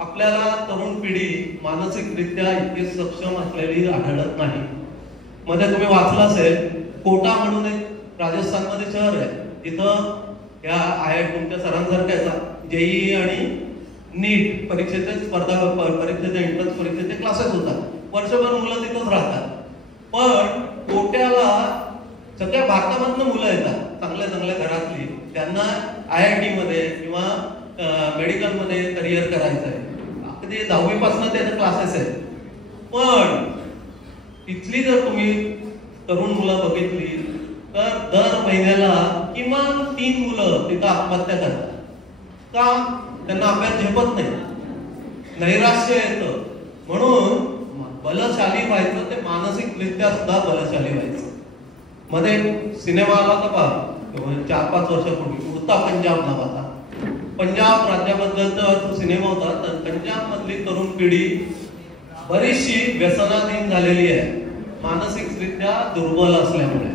आपल्याला तरुण पिढी मानसिकरित्या इतकी सक्षम असलेली आढळत नाही. मध्ये तुम्ही वाचलं असेल, कोटा म्हणून एक राजस्थानमध्ये शहर आहे. तिथं या तुमच्या सरांसारख्याचा जेईई आणि नीट परीक्षेचे परीक्षेचे एंट्रन्स परीक्षेचे क्लासेस होतात. वर्षभर मुलं तिथंच राहतात. पण कोट्याला सगळ्या भारतामधनं मुलं येतात, चांगल्या घरातली. त्यांना IIT मध्ये किंवा मेडिकलमध्ये करिअर करायचं आहे. अगदी 10वी पासून त्याचे क्लासेस आहेत. पण तिथली जर तुम्ही तरुण मुलं बघितली तर दर महिन्याला किमान 3 मुलं तिथं आत्महत्या करतात. का? त्यांना अभ्यास झेपत नाही, नैराश्य येतं. म्हणून बलशाली व्हायचं ते मानसिकरित्या सुद्धा बलशाली व्हायचं. मध्ये सिनेमा आला होता पहा 4-5 वर्षापूर्वी, उडता पंजाब नावाचा. पंजाब राज्याबद्दलचा तो सिनेमा होता. तर पंजाब मधली तरुण पिढी बरीचशी व्यसनाधीन झालेली आहे, मानसिकरित्या दुर्बल असल्यामुळे.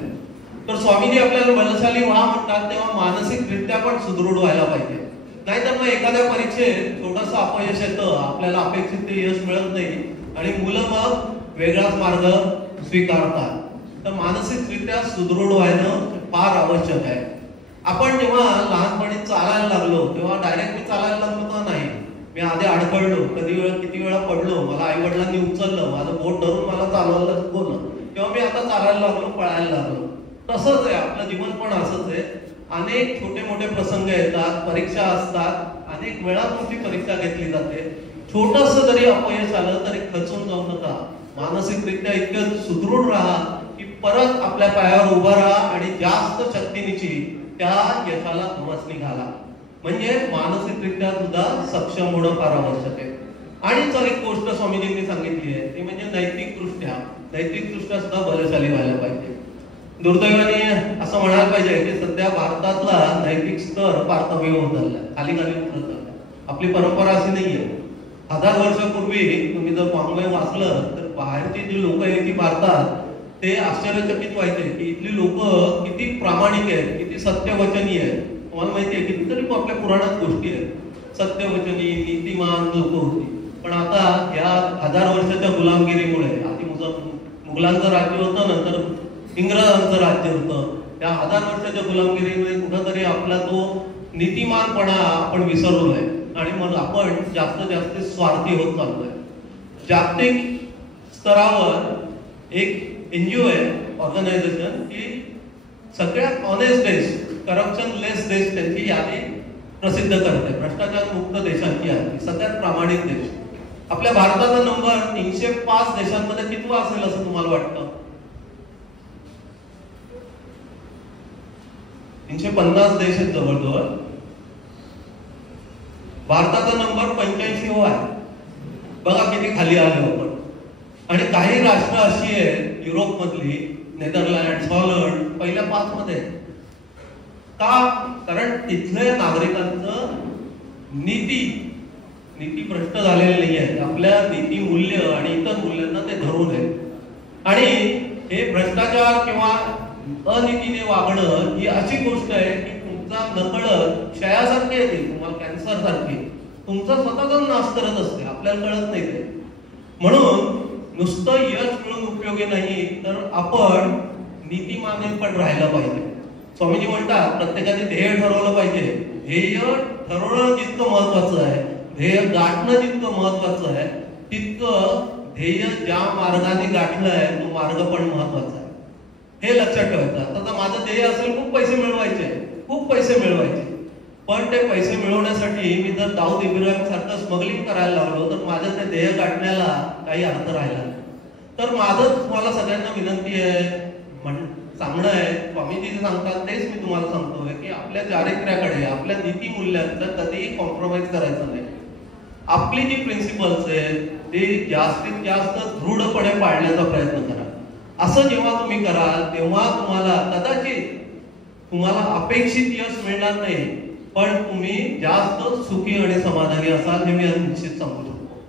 तर स्वामीजी आपल्याला बलशाली व्हा म्हणतात, तेव्हा मानसिकरित्या पण सुदृढ व्हायला पाहिजे. नाहीतर मग एखाद्या परीक्षेत छोटंसं अपयश येतं, आपल्याला अपेक्षित ते यश मिळत नाही आणि मुलं मग वेगळाच मार्ग स्वीकारतात. तर मानसिकरित्या सुदृढ व्हायला फार आवश्यक आहे. आपण जेव्हा लहानपणी चालायला लागलो तेव्हा डायरेक्ट मी चालायला लागलो तर नाही. मी आधी अडखळलो, किती वेळा पडलो, मला आई वडिलांनी उचललं, माझं बोट धरून मला चालवायला शिकवलं, तेव्हा मी आता चालायला लागलो, पळायला लागलो. तसंच आहे आपलं जीवन पण असंच आहे. अनेक छोटे मोठे प्रसंग येतात, परीक्षा असतात, अनेक वेळा तुमची परीक्षा घेतली जाते. छोटंसं जरी अपयश आलं तरी खचून जाऊ नका. मानसिकरित्या इतकं सुदृढ राहा की परत आपल्या पायावर उभा राहा आणि जास्त शक्तीनिशी त्या यशाला उमसणी घाला. म्हणजे मानसिकरित्या सुद्धा सक्षम होणं फार आवश्यक आहे. आणि तर एक गोष्ट स्वामीजींनी सांगितली आहे ती म्हणजे नैतिकदृष्ट्या सुद्धा बलशाली व्हायला पाहिजे. दुर्दैवाने असं म्हणायला पाहिजे की सध्या भारतातला नैतिक स्तर फार कमी होत चाललाय, खाली उतरत चाललाय. आपली परंपरा अशी नाहीये. 1000 वर्षापूर्वी तुम्ही जर वाङ्मय वाचलं तर बाहेरची जी लोक यायची भारतात ते आश्चर्यचकित व्हायचे की इथली लोक किती प्रामाणिक आहेत, किती सत्यवचनी आहेत. तुम्हाला माहिती आहे कितीतरी आपल्या पुराणात गोष्टी आहेत, सत्यवचनी नीतिमान लोक होती. पण आता या 1000 वर्षाच्या गुलामगिरीमुळे आधी मुघलांचं राज्य होतं, नंतर इंग्रजांचं राज्य होतं. त्या 1000 वर्षाच्या गुलामगिरीमुळे कुठंतरी आपला तो नीतिमानपणा आपण विसरलोय आणि मग आपण जास्त स्वार्थी होत चाललोय. जागतिक स्तरावर एक NGO आहे, ऑर्गनायझेशन, की सगळ्यात ऑनेस्ट देश, करप्शन लेस देश त्यांची यादी प्रसिद्ध करते. भ्रष्टाचार मुक्त देशांची यादी, सगळ्यात प्रामाणिक देश. आपल्या भारताचा नंबर 305 देशांमध्ये कितवा असेल असं तुम्हाला वाटतं? 350 देश आहेत जवळजवळ. भारताचा नंबर 85 आहे. बघा किती खाली आलो आपण. आणि काही राष्ट्र अशी आहेत युरोप मधली, नेदरलँड, हॉलंड पहिल्या 5 मध्ये. का? कारण तिथल्या नागरिकांचं नीती भ्रष्ट झालेली नाही आहे. आपल्या नीती मूल्य आणि इतर मूल्यांना ते धरून आहे. आणि हे भ्रष्टाचार किंवा अनीतीने वागणं ही अशी गोष्ट आहे की तुमचा नकळत क्षयासारखे येते, तुम्हाला कॅन्सर सारखे तुमचा स्वतःचा नाश करत असते, आपल्याला कळत नाही ते. म्हणून नुसतं यश मिळून उपयोगी नाही, तर आपण नीतिमाने पण राहायला पाहिजे. स्वामीजी म्हणतात प्रत्येकाने ध्येय ठरवलं पाहिजे. ध्येय ठरवणं जितकं महत्वाचं आहे, ध्येय गाठणं जितकं महत्वाचं आहे, तितकं ध्येय ज्या मार्गाने गाठलं आहे तो मार्ग पण महत्वाचा आहे. हे लक्षात ठेवायचं. आता माझं ध्येय असेल खूप पैसे मिळवायचे, पण ते पैसे मिळवण्यासाठी मी जर दाऊद इब्राहिम सारखं स्मगलिंग करायला लागलो तर माझं ते ध्येय गाठण्याला काही अर्थ राहिला नाही. तर माझं तुम्हाला सगळ्यांना विनंती आहे, सांगणं आहे, स्वामीजी सांगतात तेच मी तुम्हाला सांगतोय की आपल्या चारित्र्याकडे, आपल्या नीती मूल्यांचं कधीही कॉम्प्रोमाइज करायचं नाही. आपली जी प्रिन्सिपल्स आहेत ते जास्तीत जास्त दृढपणे पाळण्याचा प्रयत्न करा. असं जेव्हा तुम्ही कराल तेव्हा तुम्हाला कदाचित तुम्हाला अपेक्षित यश मिळणार नाही, पण तुम्ही जास्त सुखी आणि समाधानी असाल, हे मी निश्चित सांगू शकतो.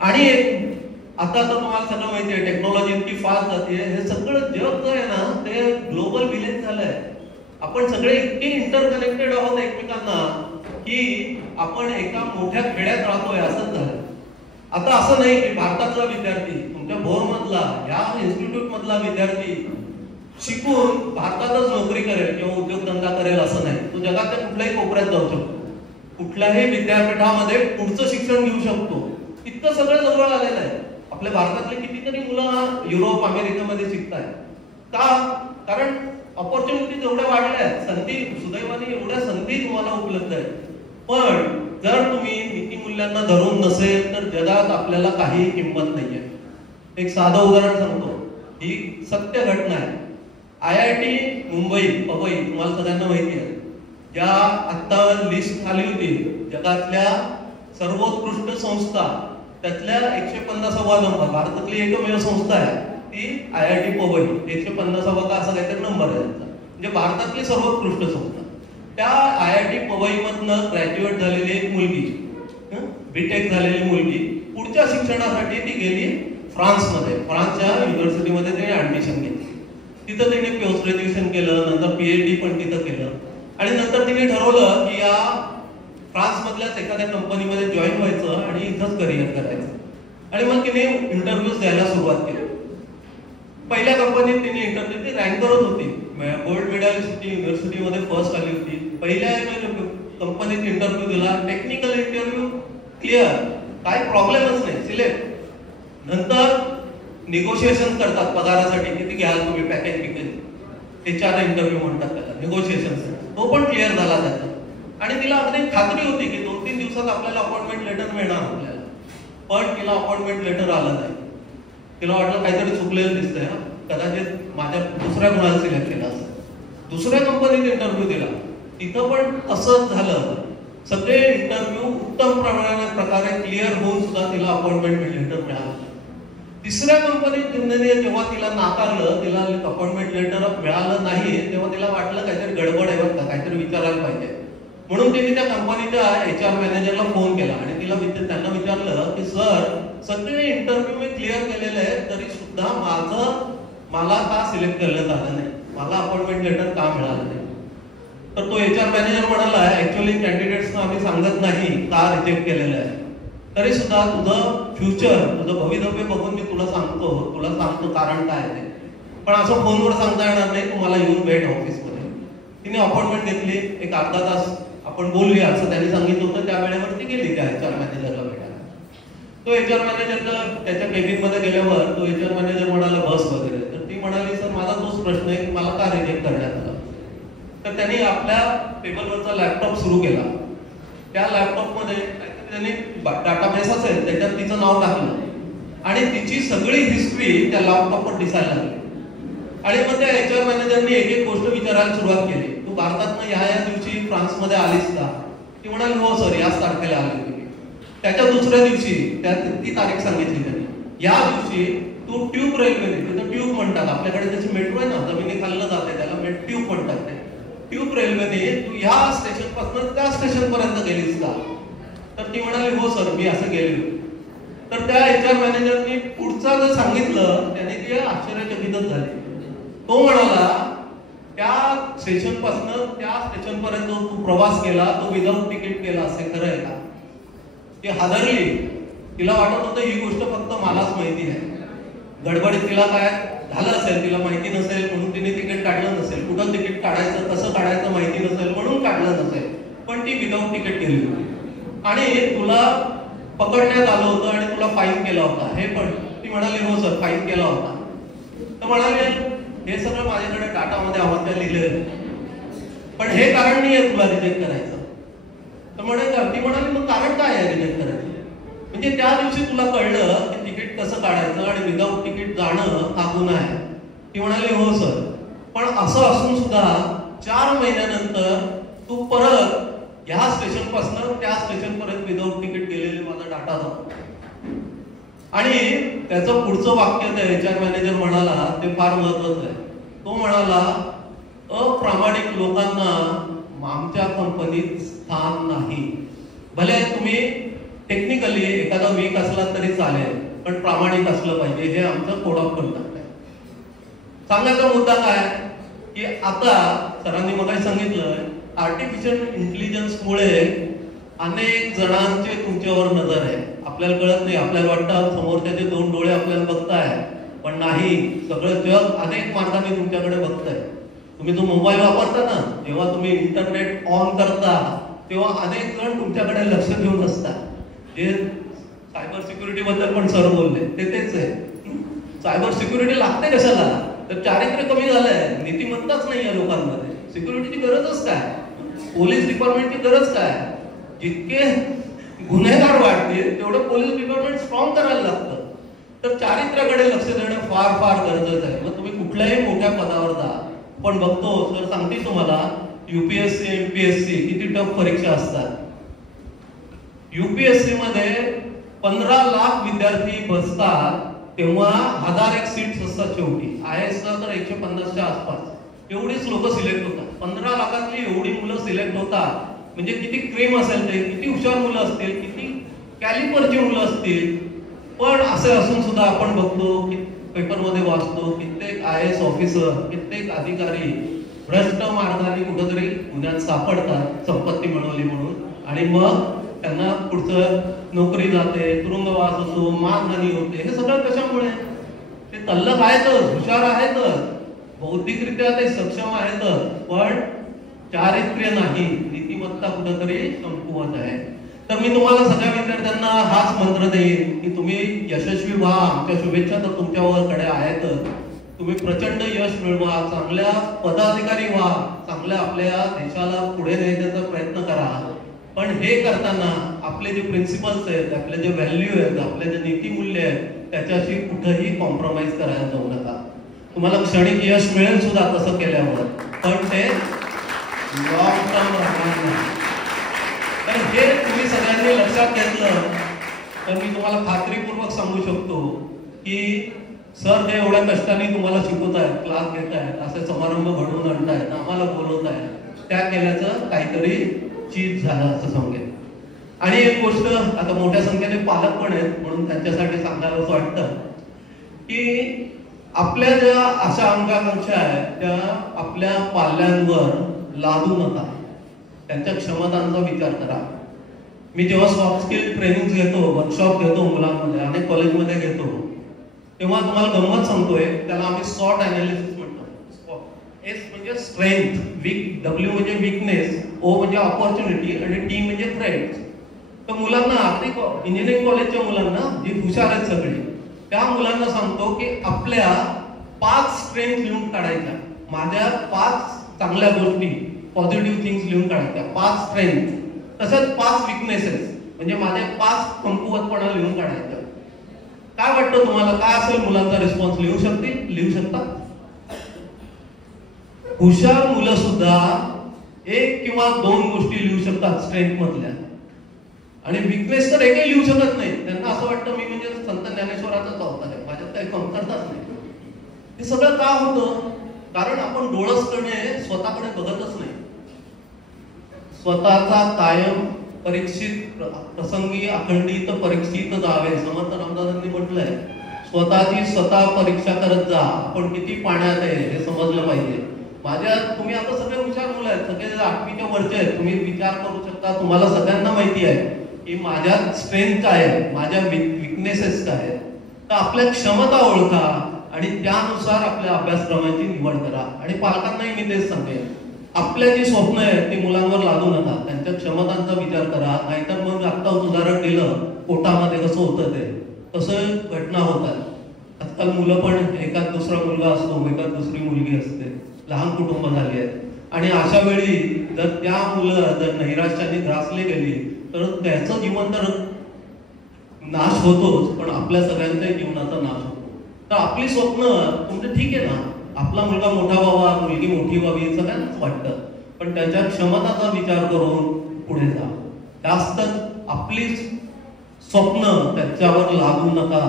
आणि आता तर तुम्हाला सगळं माहिती आहे, टेक्नॉलॉजी इतकी फास्ट जाते, हे सगळं जग जे आहे ना ते ग्लोबल विलेज झालंय. आपण सगळे इतके इंटरकनेक्टेड आहोत एकमेकांना की आपण एका मोठ्या खेड्यात राहतोय असंच झालं. आता असं नाही की भारतातला विद्यार्थी, तुमच्या भोर मधला, या इन्स्टिट्यूट मधला विद्यार्थी शिकून भारतातच नोकरी करेल किंवा उद्योगधंदा करेल असं नाही. तो जगाच्या कुठल्याही कोपऱ्यात जाऊ शकतो, कुठल्याही विद्यापीठामध्ये पुढचं शिक्षण घेऊ शकतो. इतकं सगळं जवळ आलेलं आहे. आपल्या भारतातले कितीतरी मुलं युरोप, अमेरिकेमध्ये शिकतायत. का? कारण ऑपॉर्च्युनिटी जेवढ्या वाढल्या आहेत, संधी, सुदैवाने एवढ्या संधी तुम्हाला उपलब्ध आहेत. पण जर तुम्ही नीतिमूल्यांना धरून नसेल तर जगात आपल्याला काही किंमत नाहीये. एक साधं उदाहरण सांगतो, ही सत्य घटना आहे. IIT मुंबई, पवई, तुम्हाला सगळ्यांना माहिती आहे, ज्या आता लिस्ट आली होती जगातल्या सर्वोत्कृष्ट संस्था, त्यातल्या 150वा नंबर, भारतातली एकमेव संस्था आहे ती IIT पवई. 150वा का असं काहीतरी नंबर आहे त्यांचा, म्हणजे भारतातली सर्वोत्कृष्ट संस्था. त्या IIT पवई मधनं ग्रॅज्युएट झालेली एक मुलगी, बीटेक झालेली मुलगी, पुढच्या शिक्षणासाठी ती गेली फ्रान्समध्ये. फ्रान्सच्या युनिव्हर्सिटीमध्ये तिने ऍडमिशन घेतली. तिथं तिने पोस्ट ग्रॅज्युएशन केलं, नंतर PhD पण तिथं केलं. आणि नंतर तिने ठरवलं की या फ्रान्स मधल्याच एखाद्या कंपनीमध्ये जॉईन व्हायचं आणि इथंच करिअर करायचं. आणि मग तिने इंटरव्ह्यूज द्यायला सुरुवात केली. पहिल्या कंपनीत तिने इंटरव्ह्यू, ती रँकरच होती, गोल्ड मेडलिस्ट युनिव्हर्सिटीमध्ये फर्स्ट आली होती. पहिल्या कंपनीत इंटरव्ह्यू दिला, टेक्निकल इंटरव्ह्यू क्लिअर, काय प्रॉब्लेमच नाही, सिलेक्ट. नंतर निगोशिएशन करतात पगारासाठी, किती घ्याल तुम्ही पॅकेज बिकेज, HR इंटरव्ह्यू म्हणतात त्याला, निगोशिएशन. तो पण क्लिअर झाला त्याचा. आणि तिला अगदी खात्री होती की 2-3 दिवसात आपल्याला अपॉइंटमेंट लेटर मिळणार आपल्याला. पण तिला अपॉइंटमेंट लेटर आलं नाही. तिला वाटलं काहीतरी चुकलेलं दिसतंय. कदाचित माझ्या दुसऱ्या गुणाला सिलेक्ट केला असं. दुसऱ्या कंपनीत इंटरव्ह्यू दिला, तिथं पण असंच झालं. सगळे इंटरव्ह्यू उत्तम प्रकारे क्लिअर होऊन सुद्धा तिला अपॉइंटमेंट लेटर मिळालं. तिसऱ्या कंपनीत जेव्हा तिला नाकारलं, तिला अपॉइंटमेंट लेटर मिळालं नाही, तेव्हा तिला वाटलं काहीतरी गडबड आहे बघा, काहीतरी विचारायला पाहिजे. म्हणून तिने त्या कंपनीच्या HR मॅनेजरला फोन केला आणि त्यांना विचारलं की सर, सगळे इंटरव्ह्यू मी क्लिअर केलेले आहेत, तरी सुद्धा मला का सिलेक्ट करण्यात आलं नाही, मला अपॉइंटमेंट लेटर का मिळालं नाही. तर तो HR मॅनेजर म्हणाला, ऍक्च्युअली कॅन्डिडेट्सना आम्ही सांगत नाही का रिजेक्ट केलेलं आहे, तरी सुद्धा तुझं फ्युचर, तुझं भवितव्य बघून मी तुला सांगतो कारण काय ते. पण असं फोनवर सांगता येणार नाही, तुम्हाला येऊन भेट ऑफिसमध्ये. तिने अपॉइंटमेंट घेतली, एक अर्धा तास आपण बोलूया असं त्यांनी सांगितलं होतं. त्या वेळेवरती गेली त्या HR मॅनेजरला भेटायला. तो HR मॅनेजर त्याच्या केबिन मध्ये गेल्यावर तो HR मॅनेजर म्हणाला बस वगैरे. तर ती म्हणाली सर, माझा तोच प्रश्न आहे की मला का रिजेक्ट करण्यात आलं. तर त्यांनी आपल्या टेबलवरचा लॅपटॉप सुरू केला. त्या लॅपटॉपमध्ये त्यांनी डाटाबेस असेल त्याच्यात तिचं नाव टाकलं आणि तिची सगळी हिस्ट्री त्या लॅपटॉपवर दिसायला लागली. आणि मग त्या HR मॅनेजरनी एक एक गोष्ट विचारायला सुरुवात केली. तू भारतातनं ह्या दिवशी फ्रान्समध्ये आलीस का? ती म्हणाली हो सर, याच तारखेला आली तुम्ही. त्याच्या दुसऱ्या दिवशी ती तारीख सांगितली त्यांनी. या दिवशी तू ट्यूब रेल्वेने, तिथं ट्यूब म्हणतात, आपल्याकडे त्याची मेट्रो आहे ना, जमिनी खाल्लं जाते त्याला ट्यूब म्हणतात. ते ट्यूब रेल्वेने तू ह्या स्टेशन पासून त्या स्टेशन पर्यंत गेलीस का? तर ती म्हणाली हो सर, मी असं गेलो. तर त्या HR मॅनेजरनी पुढचा जर सांगितलं, त्याने ती आश्चर्यचकितच झाली. तो म्हणाला त्या स्टेशन पासून त्या स्टेशन पर्यंत तू प्रवास केला, तो विदाऊट तिकीट केला, असे खरं आहे का? ती हादरली. तिला वाटत होतं ही गोष्ट फक्त मलाच माहिती आहे. गडबडीत तिला काय झालं असेल, तिला माहिती नसेल म्हणून तिने तिकीट काढलं नसेल, कुठं तिकीट काढायचं कसं काढायचं माहिती नसेल म्हणून काढलं नसेल, पण ती विदाऊट तिकीट गेली होती. आणि तुला पकडण्यात आलं होतं आणि तुला फाईन केला होता, हे पण. ती म्हणाली हो सर, फाईन केला होता. तर म्हणाले हे सगळं माझ्याकडे डाटामध्ये आम्हाला लिहिलं, पण हे कारण नाही आहे तुला रिजेक्ट करायचं. तर ती म्हणाली मग कारण काय आहे रिजेक्ट करायचं? म्हणजे त्या दिवशी तुला कळलं की तिकीट कसं काढायचं आणि विदाऊट तिकीट जाणं हा गुन्हा आहे. ती म्हणाली हो सर, पण असं असून सुद्धा 4 महिन्यानंतर तू परत ह्या स्टेशन पासून त्या स्टेशन पर्यंत विदाऊट तिकीट गेलेले माझा डाटा जातो. आणि त्याचं पुढचं वाक्य त्या HR मॅनेजर म्हणाला, ते फार महत्वाचं आहे. तो म्हणाला अप्रामाणिक लोकांना आमच्या कंपनीत स्थान नाही. भले तुम्ही टेक्निकली एखादा वीक असला तरी चालेल, पण प्रामाणिक असलं पाहिजे, हे आमचं कोड ऑफ कंडक्ट आहे. सांगायचा मुद्दा काय की आता सरांनी मगाशी सांगितलं, आर्टिफिशियल इंटेलिजन्समुळे अनेक जणांचे तुमच्यावर नजर आहे. आपल्याला कळत नाही, आपल्याला वाटतं समोरच्याचे 2 डोळे आपल्याला बघताय, पण नाही, सगळं जग अनेक मार्गाने तुमच्याकडे बघतंय. तुम्ही जो मोबाईल वापरता ना, जेव्हा तुम्ही इंटरनेट ऑन करता तेव्हा अनेक जण तुमच्याकडे लक्ष देऊन असतात. जे सायबर सिक्युरिटी बद्दल पण सर बोलले तेच आहे. सायबर सिक्युरिटी लागते कशाला? तर चारित्र्य कमी झालंय, नीतिमत्ताच नाही या लोकांमध्ये. सिक्युरिटीची गरजच काय? पोलीस डिपार्टमेंटची गरज काय? जितके गुन्हेगार वाढतील तेवढं पोलीस डिपार्टमेंट स्ट्रॉंग करायला लागतं. तर चारित्र्याकडे लक्ष देणं फार फार गरजेचं आहे. मग तुम्ही कुठल्याही मोठ्या पदावर जा, पण बघतो सर सांगते तुम्हाला, UPSC MPSC किती टफ परीक्षा असतात. UPSC मध्ये 15 लाख विद्यार्थी बसतात, तेव्हा 1001 सीट्स असतात शेवटी. IAS ला तर 150च्या आसपास एवढीच लोक सिलेक्ट होतात. 15 लाखातली एवढी मुलं सिलेक्ट होतात म्हणजे किती क्रीम असेल, ते किती हुशार मुलं असतील, किती कॅलिबरची मुलं असतील. पण असे असून सुद्धा आपण बघतो की पेपरमध्ये वाचतो, कित्येक IAS ऑफिसर, कित्येक अधिकारी भ्रष्ट मार्गाने कुठेतरी गुन्ह्यात सापडतात संपत्ती मिळवली म्हणून, आणि मग त्यांना पुढचं नोकरी जाते, तुरुंगवास असो, मानहानी होते. हे सगळं कशामुळे? ते तल्लख आहेतच, हुशार आहेतच, बौद्धिकरित्या ते सक्षम आहेतच, पण चारित्र्य नाही, नीतिमत्ता कुठेतरी कमकुवत आहे. तर मी तुम्हाला सगळ्या विद्यार्थ्यांना हाच मंत्र देईन की तुम्ही यशस्वी व्हा. आमच्या शुभेच्छा तर तुमच्याकडे आहेतच. तुम्ही प्रचंड यश मिळवा, चांगल्या पदाधिकारी व्हा, चांगल्या आपल्या देशाला पुढे नेण्याचा प्रयत्न करा. पण हे करताना आपले जे प्रिन्सिपल्स आहेत, आपले जे व्हॅल्यू आहेत, आपले जे नीतिमूल्य आहेत, त्याच्याशी कुठेही कॉम्प्रोमाइज करायला जाऊ नका. तुम्हाला क्षणिक यश मिळेल सुद्धा तसं केल्यावर, पण ते लॉंग टर्म राहणार नाही. तर हे तुम्ही सगळ्यांनी लक्षात घेतलं तर मी तुम्हाला खात्रीपूर्वक सांगू शकतो की सर जे एवढ्या कष्टाने तुम्हाला शिकवत आहेत, क्लास घेत आहेत, असे समारंभ घडवून आणतायत, आम्हाला बोलवत आहेत, त्या केल्याचं काहीतरी चीज झालं असं समजेल. आणि एक गोष्ट, आता मोठ्या संख्येने पालक पण आहेत म्हणून त्यांच्यासाठी सांगायला असं वाटतं की आपल्या ज्या अशा आकांक्षा आहेत त्या आपल्या पाल्यांवर लादू नका, त्यांच्या क्षमतांचा विचार करा. मी जेव्हा सॉफ्ट स्किल ट्रेनिंग घेतो, वर्कशॉप घेतो मुलांमध्ये, अनेक कॉलेजमध्ये घेतो, तेव्हा तुम्हाला गंमत सांगतोय, त्याला आम्ही सॉट अनालिसिस म्हणतो. एस म्हणजे स्ट्रेंथ, डब्ल्यू म्हणजे वीकनेस, ओ म्हणजे ऑपॉर्च्युनिटी आणि टी म्हणजे थ्रेट. तर मुलांना, अगदी इंजिनिअरिंग कॉलेजच्या मुलांना जी हुशार आहेत सगळी, त्या मुलांना सांगतो की आपल्या 5 स्ट्रेंथ लिहून काढायच्या, माझ्या 5 चांगल्या गोष्टी, पॉझिटिव्ह थिंग्स लिहून काढायच्या, 5 स्ट्रेंथ. तसंच 5 विकनेसेस म्हणजे माझे 5 कमकुवतपणा लिहून काढायच्या. काय वाटतं तुम्हाला, काय असेल मुलांचा रिस्पॉन्स? लिहू शकतात? हुशार मुलं सुद्धा 1 किंवा 2 गोष्टी लिहू शकतात स्ट्रेंथ मधल्या, आणि विकनेस तर एकही लिहू शकत नाही. त्यांना असं वाटतं मी म्हणजे संत ज्ञानेश्वराचाच अवतार आहे, माझ्यात काही कमतरताच नाही. हे सगळं का होतं? कारण आपण डोळसकडे स्वतःकडे बघतच नाही. स्वतःचा कायम परीक्षित, प्रसंगी अखंडित परीक्षित जावे, समर्थ रामदासांनी म्हटलंय. स्वतःची स्वतः परीक्षा करत जा, आपण किती पाण्यात आहे हे समजलं पाहिजे. तुम्ही आता सगळे हुशार मुलं आहेत, सगळे 8वीच्या वरचे आहेत, तुम्ही विचार करू शकता, तुम्हाला सगळ्यांना माहिती आहे की माझ्या स्ट्रेंथ काय आहे, माझ्या विकनेसेस काय आहेत. तर आपल्या क्षमता ओळखा आणि त्यानुसार आपल्या अभ्यासक्रमाची निवड करा. आणि पालकांनाही मी तेच सांगेन, आपल्या जी स्वप्न आहेत ती मुलांवर लादू नका, त्यांच्या क्षमतांचा विचार करा. नाहीतर मग आता उदाहरण दिलं कोटामध्ये कसं होतं ते, तसं घटना होतात. आजकाल मुलं पण एकाच दुसरा मुलगा असतो, एकाच दुसरी मुलगी असते, लहान कुटुंब झाली आहेत. आणि अशा वेळी जर त्या मुलं जर नैराश्याने ग्रासली गेली तर त्याचं जीवन तर नाश होतोच, पण आपल्या सगळ्यांच्याही जीवनाचा नाश होतो. तर आपली स्वप्न तुमचं ठीक आहे ना, आपला मुलगा मोठा व्हावा, मुलगी मोठी व्हावी सगळ्यांनाच वाटतं, पण त्याच्या क्षमताचा विचार करून पुढे जा. जास्त आपली स्वप्न त्याच्यावर लागू नका,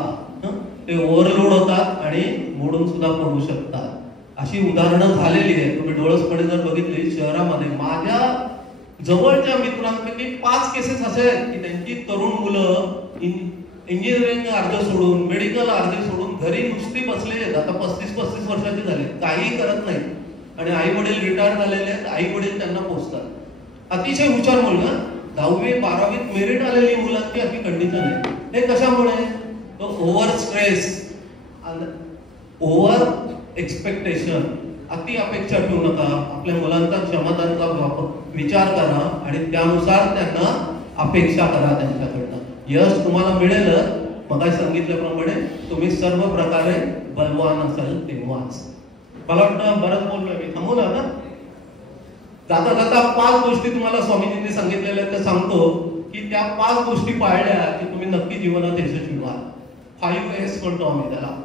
ते ओव्हरलोड होतात आणि मोडून सुद्धा पडू शकतात. अशी उदाहरणं झालेली आहेत. तुम्ही डोळसपणे जर बघितली शहरामध्ये, माझ्या जवळच्या मित्रांपैकी 5 केसेस असे आहेत की त्यांची तरुण मुलं इंजिनिअरिंग अर्ध सोडून, मेडिकल अर्ध सोडून घरी नुसती बसलेली आहेत. आता 35-35 वर्षाचे झाले, काही करत नाही, आणि आई वडील रिटायर झालेले आहेत, आई वडील त्यांना पोचतात. अतिशय हुशार मुलगा, 10वी 12वीत मेरिट आलेली मुलांची अशी कंडिशन आहे. हे कशामुळे? तो ओव्हर स्ट्रेस, ओव्हर एक्सपेक्टेशन, अति अपेक्षा ठेवू नका. आपल्या मुलांच्या क्षमतांचा विचार करा आणि त्यानुसार त्यांना अपेक्षा करा त्यांच्याकडनं. यश तुम्हाला मिळेलच, मगाशी सांगितल्याप्रमाणे तुम्ही सर्व प्रकारे बलवान असाल तेव्हाच. मला वाटतं बरंच बोललोय मी, थांबू ना आता. जाता जाता 5 गोष्टी तुम्हाला स्वामीजींनी सांगितलेल्या ते सांगतो की त्या 5 गोष्टी पाळल्या की तुम्ही नक्की जीवनात यशस्वी व्हाल. 5S म्हणतो आम्ही त्याला.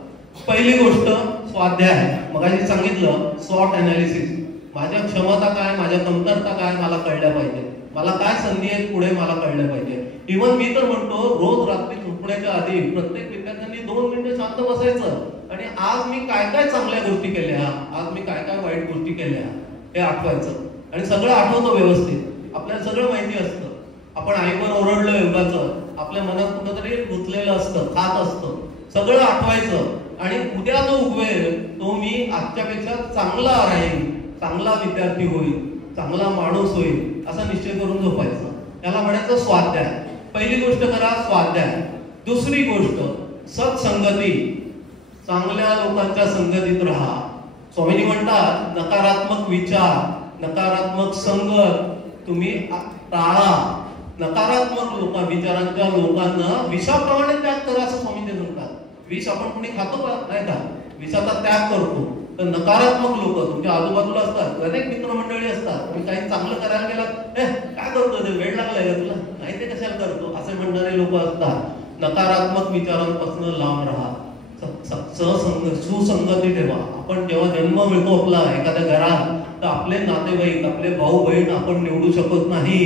पहिली गोष्ट स्वाध्याय. मगाशी सांगितलं सॉट अनालिसिस. माझ्या क्षमता काय, माझ्या कमतरता काय मला कळल्या पाहिजे, मला काय संधी आहेत पुढे मला कळलं पाहिजे. इव्हन मी तर म्हणतो रोज रात्री झोपण्याच्या आधी प्रत्येक विद्यार्थ्यांनी 2 मिनिटं शांत बसायचं आणि आज मी काय काय चांगल्या गोष्टी केल्या, आज मी काय काय वाईट गोष्टी केल्या हे आठवायचं. आणि सगळं आठवतं व्यवस्थित, आपल्याला सगळं माहिती असतं. आपण आईवर ओरडलो योगाचं, आपल्या मनात कुठंतरी गुंतलेलं असतं, खात असतं, सगळं आठवायचं. आणि उद्या जो उगवेल तो मी आजच्यापेक्षा चांगला राहील, चांगला विद्यार्थी होईल, चांगला माणूस होईल असा निश्चय करून झोपायचं. त्याला म्हणायचं स्वाध्याय. पहिली गोष्ट करा स्वाध्याय. दुसरी गोष्ट सत्संगती. चांगल्या लोकांच्या संगतीत राहा. स्वामीजी म्हणतात नकारात्मक विचार, नकारात्मक संगत तुम्ही टाळा. नकारात्मक विचारांच्या लोकांना विषाप्रमाणे त्याग करा असं स्वामीजी म्हणतात. विष आपण कोणी खातो का? नाही का? विषाचा त्याग करतो. तर नकारात्मक लोक तुमच्या आजूबाजूला असतात, अनेक मित्रमंडळी असतात. तुम्ही काही चांगलं करायला गेलात, काय करतो ते, वेळ लागलाय का तुला, नाही ते कशाला करतो असे म्हणणारे लोक असतात. नकारात्मक विचारांपासून लांब राहा. सुसंगती ठेवा. आपण जेव्हा जन्म मिळतो आपला एखाद्या घरात, तर आपले नातेवाईक, आपले भाऊ बहीण आपण निवडू शकत नाही,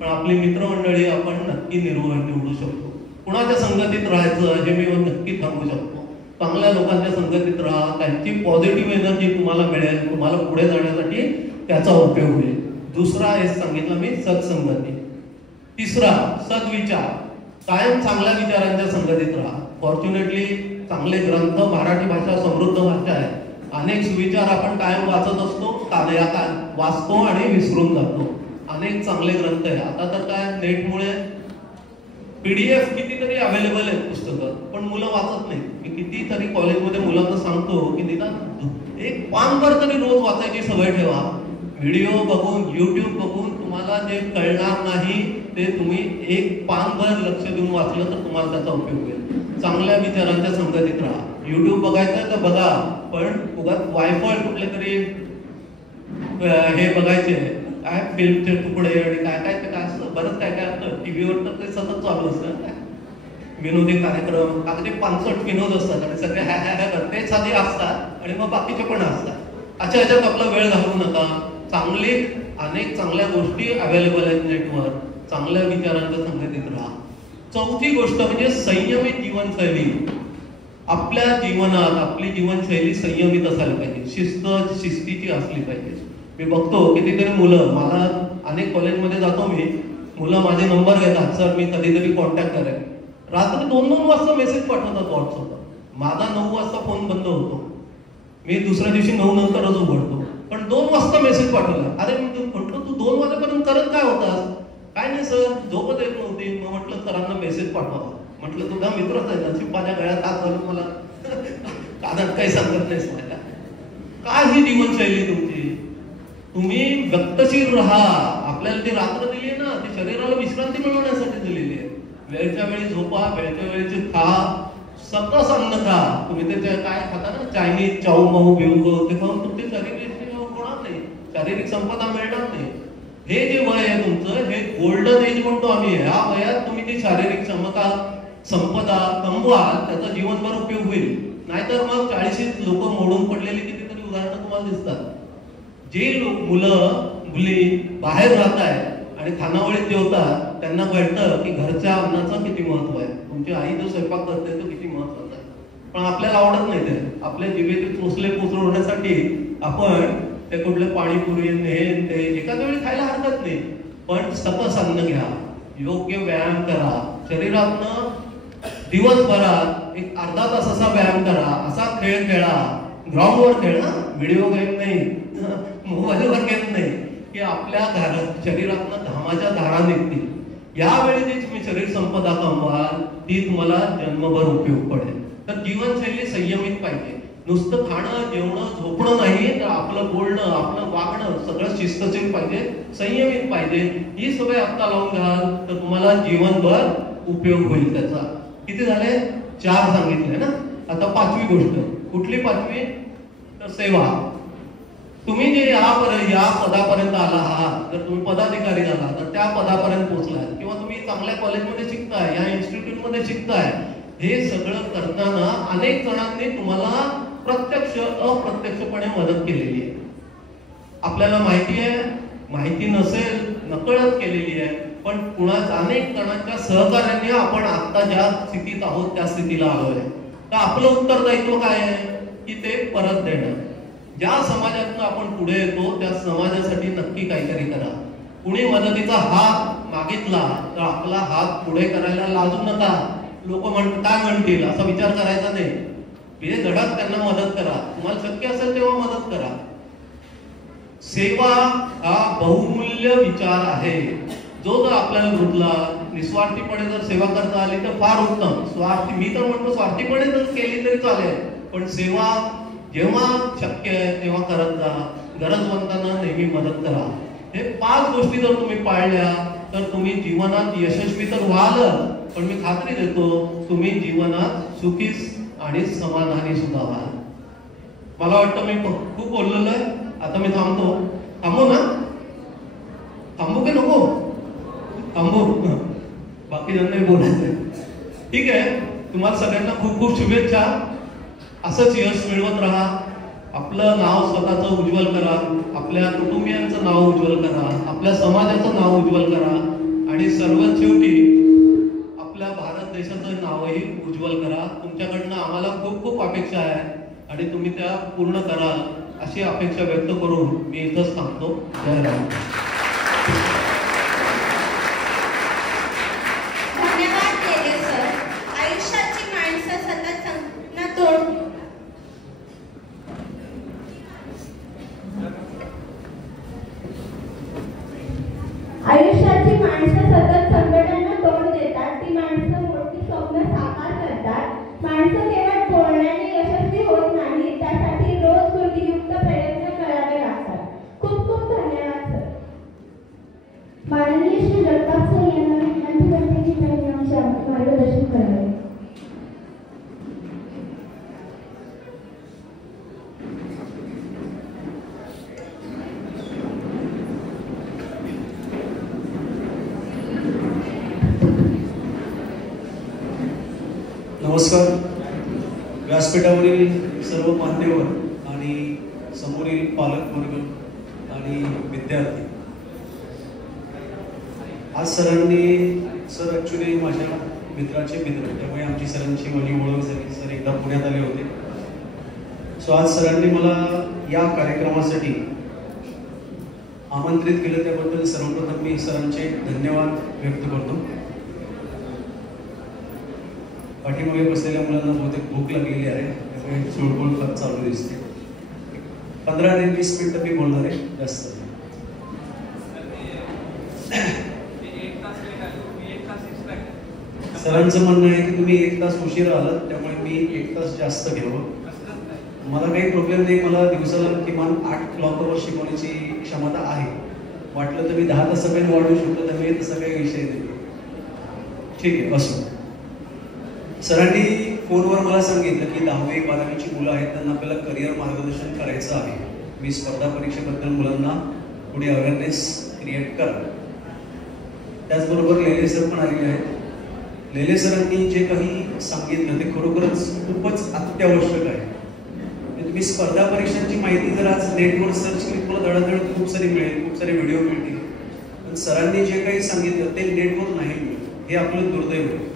पण आपली मित्रमंडळी आपण नक्की निवडू शकतो. कुणाच्या संगतीत राहायचं हे मी नक्की सांगू शकतो. चांगल्या लोकांच्या संगतीत राहा, त्यांची पॉझिटिव्ह एनर्जी तुम्हाला मिळेल, तुम्हाला पुढे जाण्यासाठी त्याचा उपयोग होईल. दुसरा हे सांगितलं मी, सत्संगती. तिसरा, सद्विचार. कायम चांगल्या विचारांच्या संगतीत राहा. फॉर्च्युनेटली चांगले ग्रंथ, मराठी भाषा समृद्ध भाषा आहे. अनेक सुविचार आपण कायम वाचत असतो, वाचतो आणि विसरून जातो. अनेक चांगले ग्रंथ आहे. आता तर काय नेटमुळे PDF कितीतरी अवेलेबल आहेत पुस्तकं, पण मुलं वाचत नाही. मी कितीतरी कॉलेजमध्ये मुलांना सांगतो की निदान एक पानभर तरी रोज वाचायची सवय ठेवा. व्हिडिओ बघून, YouTube बघून तुम्हाला जे कळणार नाही ते तुम्ही एक पानभर लक्ष देऊन वाचलं तर तुम्हाला त्याचा उपयोग होईल. चांगल्या विचारांच्या संगतीत राहा. YouTube बघायचं तर बघा, पण उगाच वायफळ कुठले तरी हे बघायचे, काय फिल्मचे तुकडे आणि काय काय काय असतं, बरंच काय काय असतं टीव्हीवर, तर ते सतत चालू असतं. विनोदी कार्यक्रम, अगदी 65 विनोद असतात आणि सगळे ह्या करते साधे असतात आणि मग बाकीचे पण असतात. अशा ह्याच्यात आपला वेळ घालवू नका. अनेक चांगल्या गोष्टी अवेलेबल आहेत नेटवर. चांगल्या विचारांच्या संगतीत राहा. चौथी गोष्ट म्हणजे संयमित जीवनशैली. आपल्या जीवनात आपली जीवनशैली संयमित असायला पाहिजे, शिस्तीची असली पाहिजे. मी बघतो कितीतरी मुलं, मला अनेक कॉलेजमध्ये जातो मी, मुलं माझे नंबर घेतात, सर मी कधीतरी कॉन्टॅक्ट करेन. रात्री 2-2 वाजता मेसेज पाठवतात व्हॉट्सअपवर. माझा 9 वाजता फोन बंद होतो, मी दुसऱ्या दिवशी 9 नंतरच उघडतो, पण 2 वाजता मेसेज पाठवला. अरे मी म्हटलं तू 2 वाजेपर्यंत करत काय होतास? काय नाही सर, झोपच येत नव्हती. मग म्हटलं सरांना मेसेज पाठवा. म्हटलं तुझा मित्रच आहे, नशीब माझ्या गळ्यात हात घालून मला कानात काही सांगत नाहीस माझ्या. काय ही जीवनशैली तुमची? तुम्ही व्यक्तशील राहा. आपल्याला जी रात्र दिली आहे ना, ती शरीराला विश्रांती मिळवण्यासाठी दिलेली आहे. वेळच्या वेळी झोपा, वेळच्या वेळेची खा, सकस अन्न खा. तुम्ही ते काय खाता ना, चायनीज चाऊ माऊ बिऊ, ते खाऊन तुमची शारीरिक होणार नाही, शारीरिक संपदा मिळणार नाही. हे जे वय आहे तुमचं, हे गोल्डन एज म्हणतो आम्ही. ह्या वयात तुम्ही ती शारीरिक संपदा कमवाल, त्याचा जीवनभर उपयोग होईल. नाहीतर मग 40 लोक मोडून पडलेली कितीतरी उदाहरणं तुम्हाला दिसतात. जे मुलं मुली बाहेर राहत आहेत आणि खानावळीत जेवतात, त्यांना कळतं की घरच्या अन्नाचं किती महत्व आहे. तुमची आई जो स्वयंपाक करते तो किती महत्वाचा आहे, पण आपल्याला आवडत नाही ते. आपल्या जिभेचे चोचले पुसरवण्यासाठी आपण ते कुठले पाणीपुरी हे ते एकाच वेळी खायला हरकत नाही, पण सकस अन्न घ्या, योग्य व्यायाम करा. शरीरातनं दिवसभरात एक अर्धा तास असा व्यायाम करा, असा खेळ खेळा. ग्राउंडवर खेळा, व्हिडिओ गेम नाही, मोबाईलवर गेम नाही, की आपल्या शरीरातनं घामाच्या धारा निघतील. यावेळी जी तुम्ही शरीर संपदा कमवाल, ती तुम्हाला जन्मभर उपयोग पडेल. तर जीवनशैली संयमित पाहिजे. नुसतं खाणं, जेवणं, झोपणं नाही, तर आपलं बोलणं, आपलं वागणं सगळं शिस्तशीर पाहिजे, संयमित पाहिजे. ही सवय आता लावून घ्याल तर तुम्हाला जीवनभर उपयोग होईल त्याचा. किती झाले? 4 सांगितले ना. आता 5वी गोष्ट. कुठली 5वी? तर सेवा. तुम्ही जे या पदापर्यंत आला आहात, जर तुम्ही पदाधिकारी झाला तर त्या पदापर्यंत पोहोचलाय, किंवा तुम्ही चांगल्या कॉलेजमध्ये शिकताय, या इन्स्टिट्यूटमध्ये शिकताय, हे सगळं करताना अनेक जणांनी तुम्हाला प्रत्यक्ष अप्रत्यक्षपणे मदत केलेली आहे. आपल्याला माहिती आहे, माहिती नसेल, नकळत केलेली आहे, पण अनेक जणांच्या सहकार्याने आपण आता ज्या स्थितीत आहोत त्या स्थितीला आलोय. तर आपलं उत्तरदायित्व काय आहे की ते परत देणं. ज्या समाजातून आपण पुढे येतो त्या समाजासाठी नक्की काहीतरी करा. कुणी मदतीचा हात मागितला तर आपला हात पुढे करायला लाजू नका. लोक काय म्हणतील असा विचार करायचा नाही. हे धडक त्यांना मदत करा. तुम्हाला शक्य असेल तेव्हा मदत करा. सेवा हा बहुमूल्य विचार आहे, जो जर आपल्याला रुजला, निस्वार्थीपणे जर सेवा करता आली तर फार उत्तम. स्वार्थी, मी तर म्हणतो स्वार्थीपणे जर केली तरी चालेल, पण सेवा जेव्हा शक्य आहे तेव्हा करत जा. गरजवंतांना नेहमी मदत करा. हे 5 गोष्टी जर तुम्ही पाळल्या तर तुम्ही जीवनात यशस्वी तर व्हाल, पण मी खात्री देतो तुम्ही जीवनात सुखी आणि समाधानी सुद्धा व्हाल. मला वाटतं मी खूप बोललेलो आहे, आता मी थांबतो. थांबू ना? थांबू की नको? थांबू. बाकी ज्यांना बोलायचं ठीक आहे. तुम्हाला सगळ्यांना खूप खूप शुभेच्छा. असंच यश मिळवत राहा, आपलं नाव स्वतःचं उज्ज्वल करा, आपल्या कुटुंबियांचं नाव उज्ज्वल करा, आपल्या समाजाचं नाव उज्ज्वल करा आणि सर्वात शेवटी आपल्या भारत देशाचं नावही उज्ज्वल करा. तुमच्याकडनं आम्हाला खूप खूप अपेक्षा आहे आणि तुम्ही त्या पूर्ण कराल अशी अपेक्षा व्यक्त करून मी इथंच थांबतो. जय राम. धन्यवाद लेले सर. आयुष्याची माणसं सतत संकटातून आयुष्याची माणसं सतत संकटांना तोंड देतात. ती माणसं मोठी स्वप्न साकार करतात. माणसं केवळ बोलण्याने यशस्वी होत नाही, त्यासाठी रोज कृतीयुक्त प्रयत्न करावे लागतात. खूप खूप धन्यवाद सर. माननीय श्री जगताप सर यांना विनंती करते की त्यांनी आमचे मार्गदर्शन करावे. नमस्कार. व्यासपीठावरील सर्व मान्यवर आणि समोरील पालकवर्ग आणि विद्यार्थी. आज सर ॲक्च्युली माझ्या मित्राचे मित्र, त्यामुळे आमची सरांची माझी ओळख झाली. सर एकदा पुण्यात आले होते. सो आज सरांनी मला या कार्यक्रमासाठी आमंत्रित केलं, त्याबद्दल सर्वप्रथम मी सरांचे धन्यवाद व्यक्त करतो. पाठीमागे बसलेल्या मुलांना बहुतेक भूक लागलेली आहे, त्यामुळे चुळबुळ फार चालू दिसते. 15 ते 20 मिनिटं मी बोलणार आहे, जास्त. सरांचं म्हणणं आहे की तुम्ही 1 तास उशीर आलात, त्यामुळे मी 1 तास जास्त घ्यावं. मला काही प्रॉब्लेम नाही. मला दिवसाला किमान 8 क्लॉकवर शिकवण्याची क्षमता आहे. वाटलं तर मी 10 तासापर्यंत वाढवू शकतो, त्यामुळे तसा काही विषय नाही. ठीक आहे, असो. सरांनी फोनवर मला सांगितलं की 10वी 12वीची मुलं आहेत, त्यांना आपल्याला करिअर मार्गदर्शन करायचं आहे. मी स्पर्धा परीक्षेबद्दल मुलांना पुढे अवेअरनेस क्रिएट करा. त्याचबरोबर लेले सर पण आलेले आहेत. लेले सरांनी जे काही सांगितलं ते खरोखरच खूपच अत्यावश्यक आहे. तुम्ही स्पर्धा परीक्षांची माहिती जर आज नेटवर सर्च केली, तुम्हाला धडाधड खूप सारी मिळेल, खूप सारे व्हिडिओ मिळतील. पण सरांनी जे काही सांगितलं ते नेटवर नाही मिळेल. हे आपलं दुर्दैव आहे.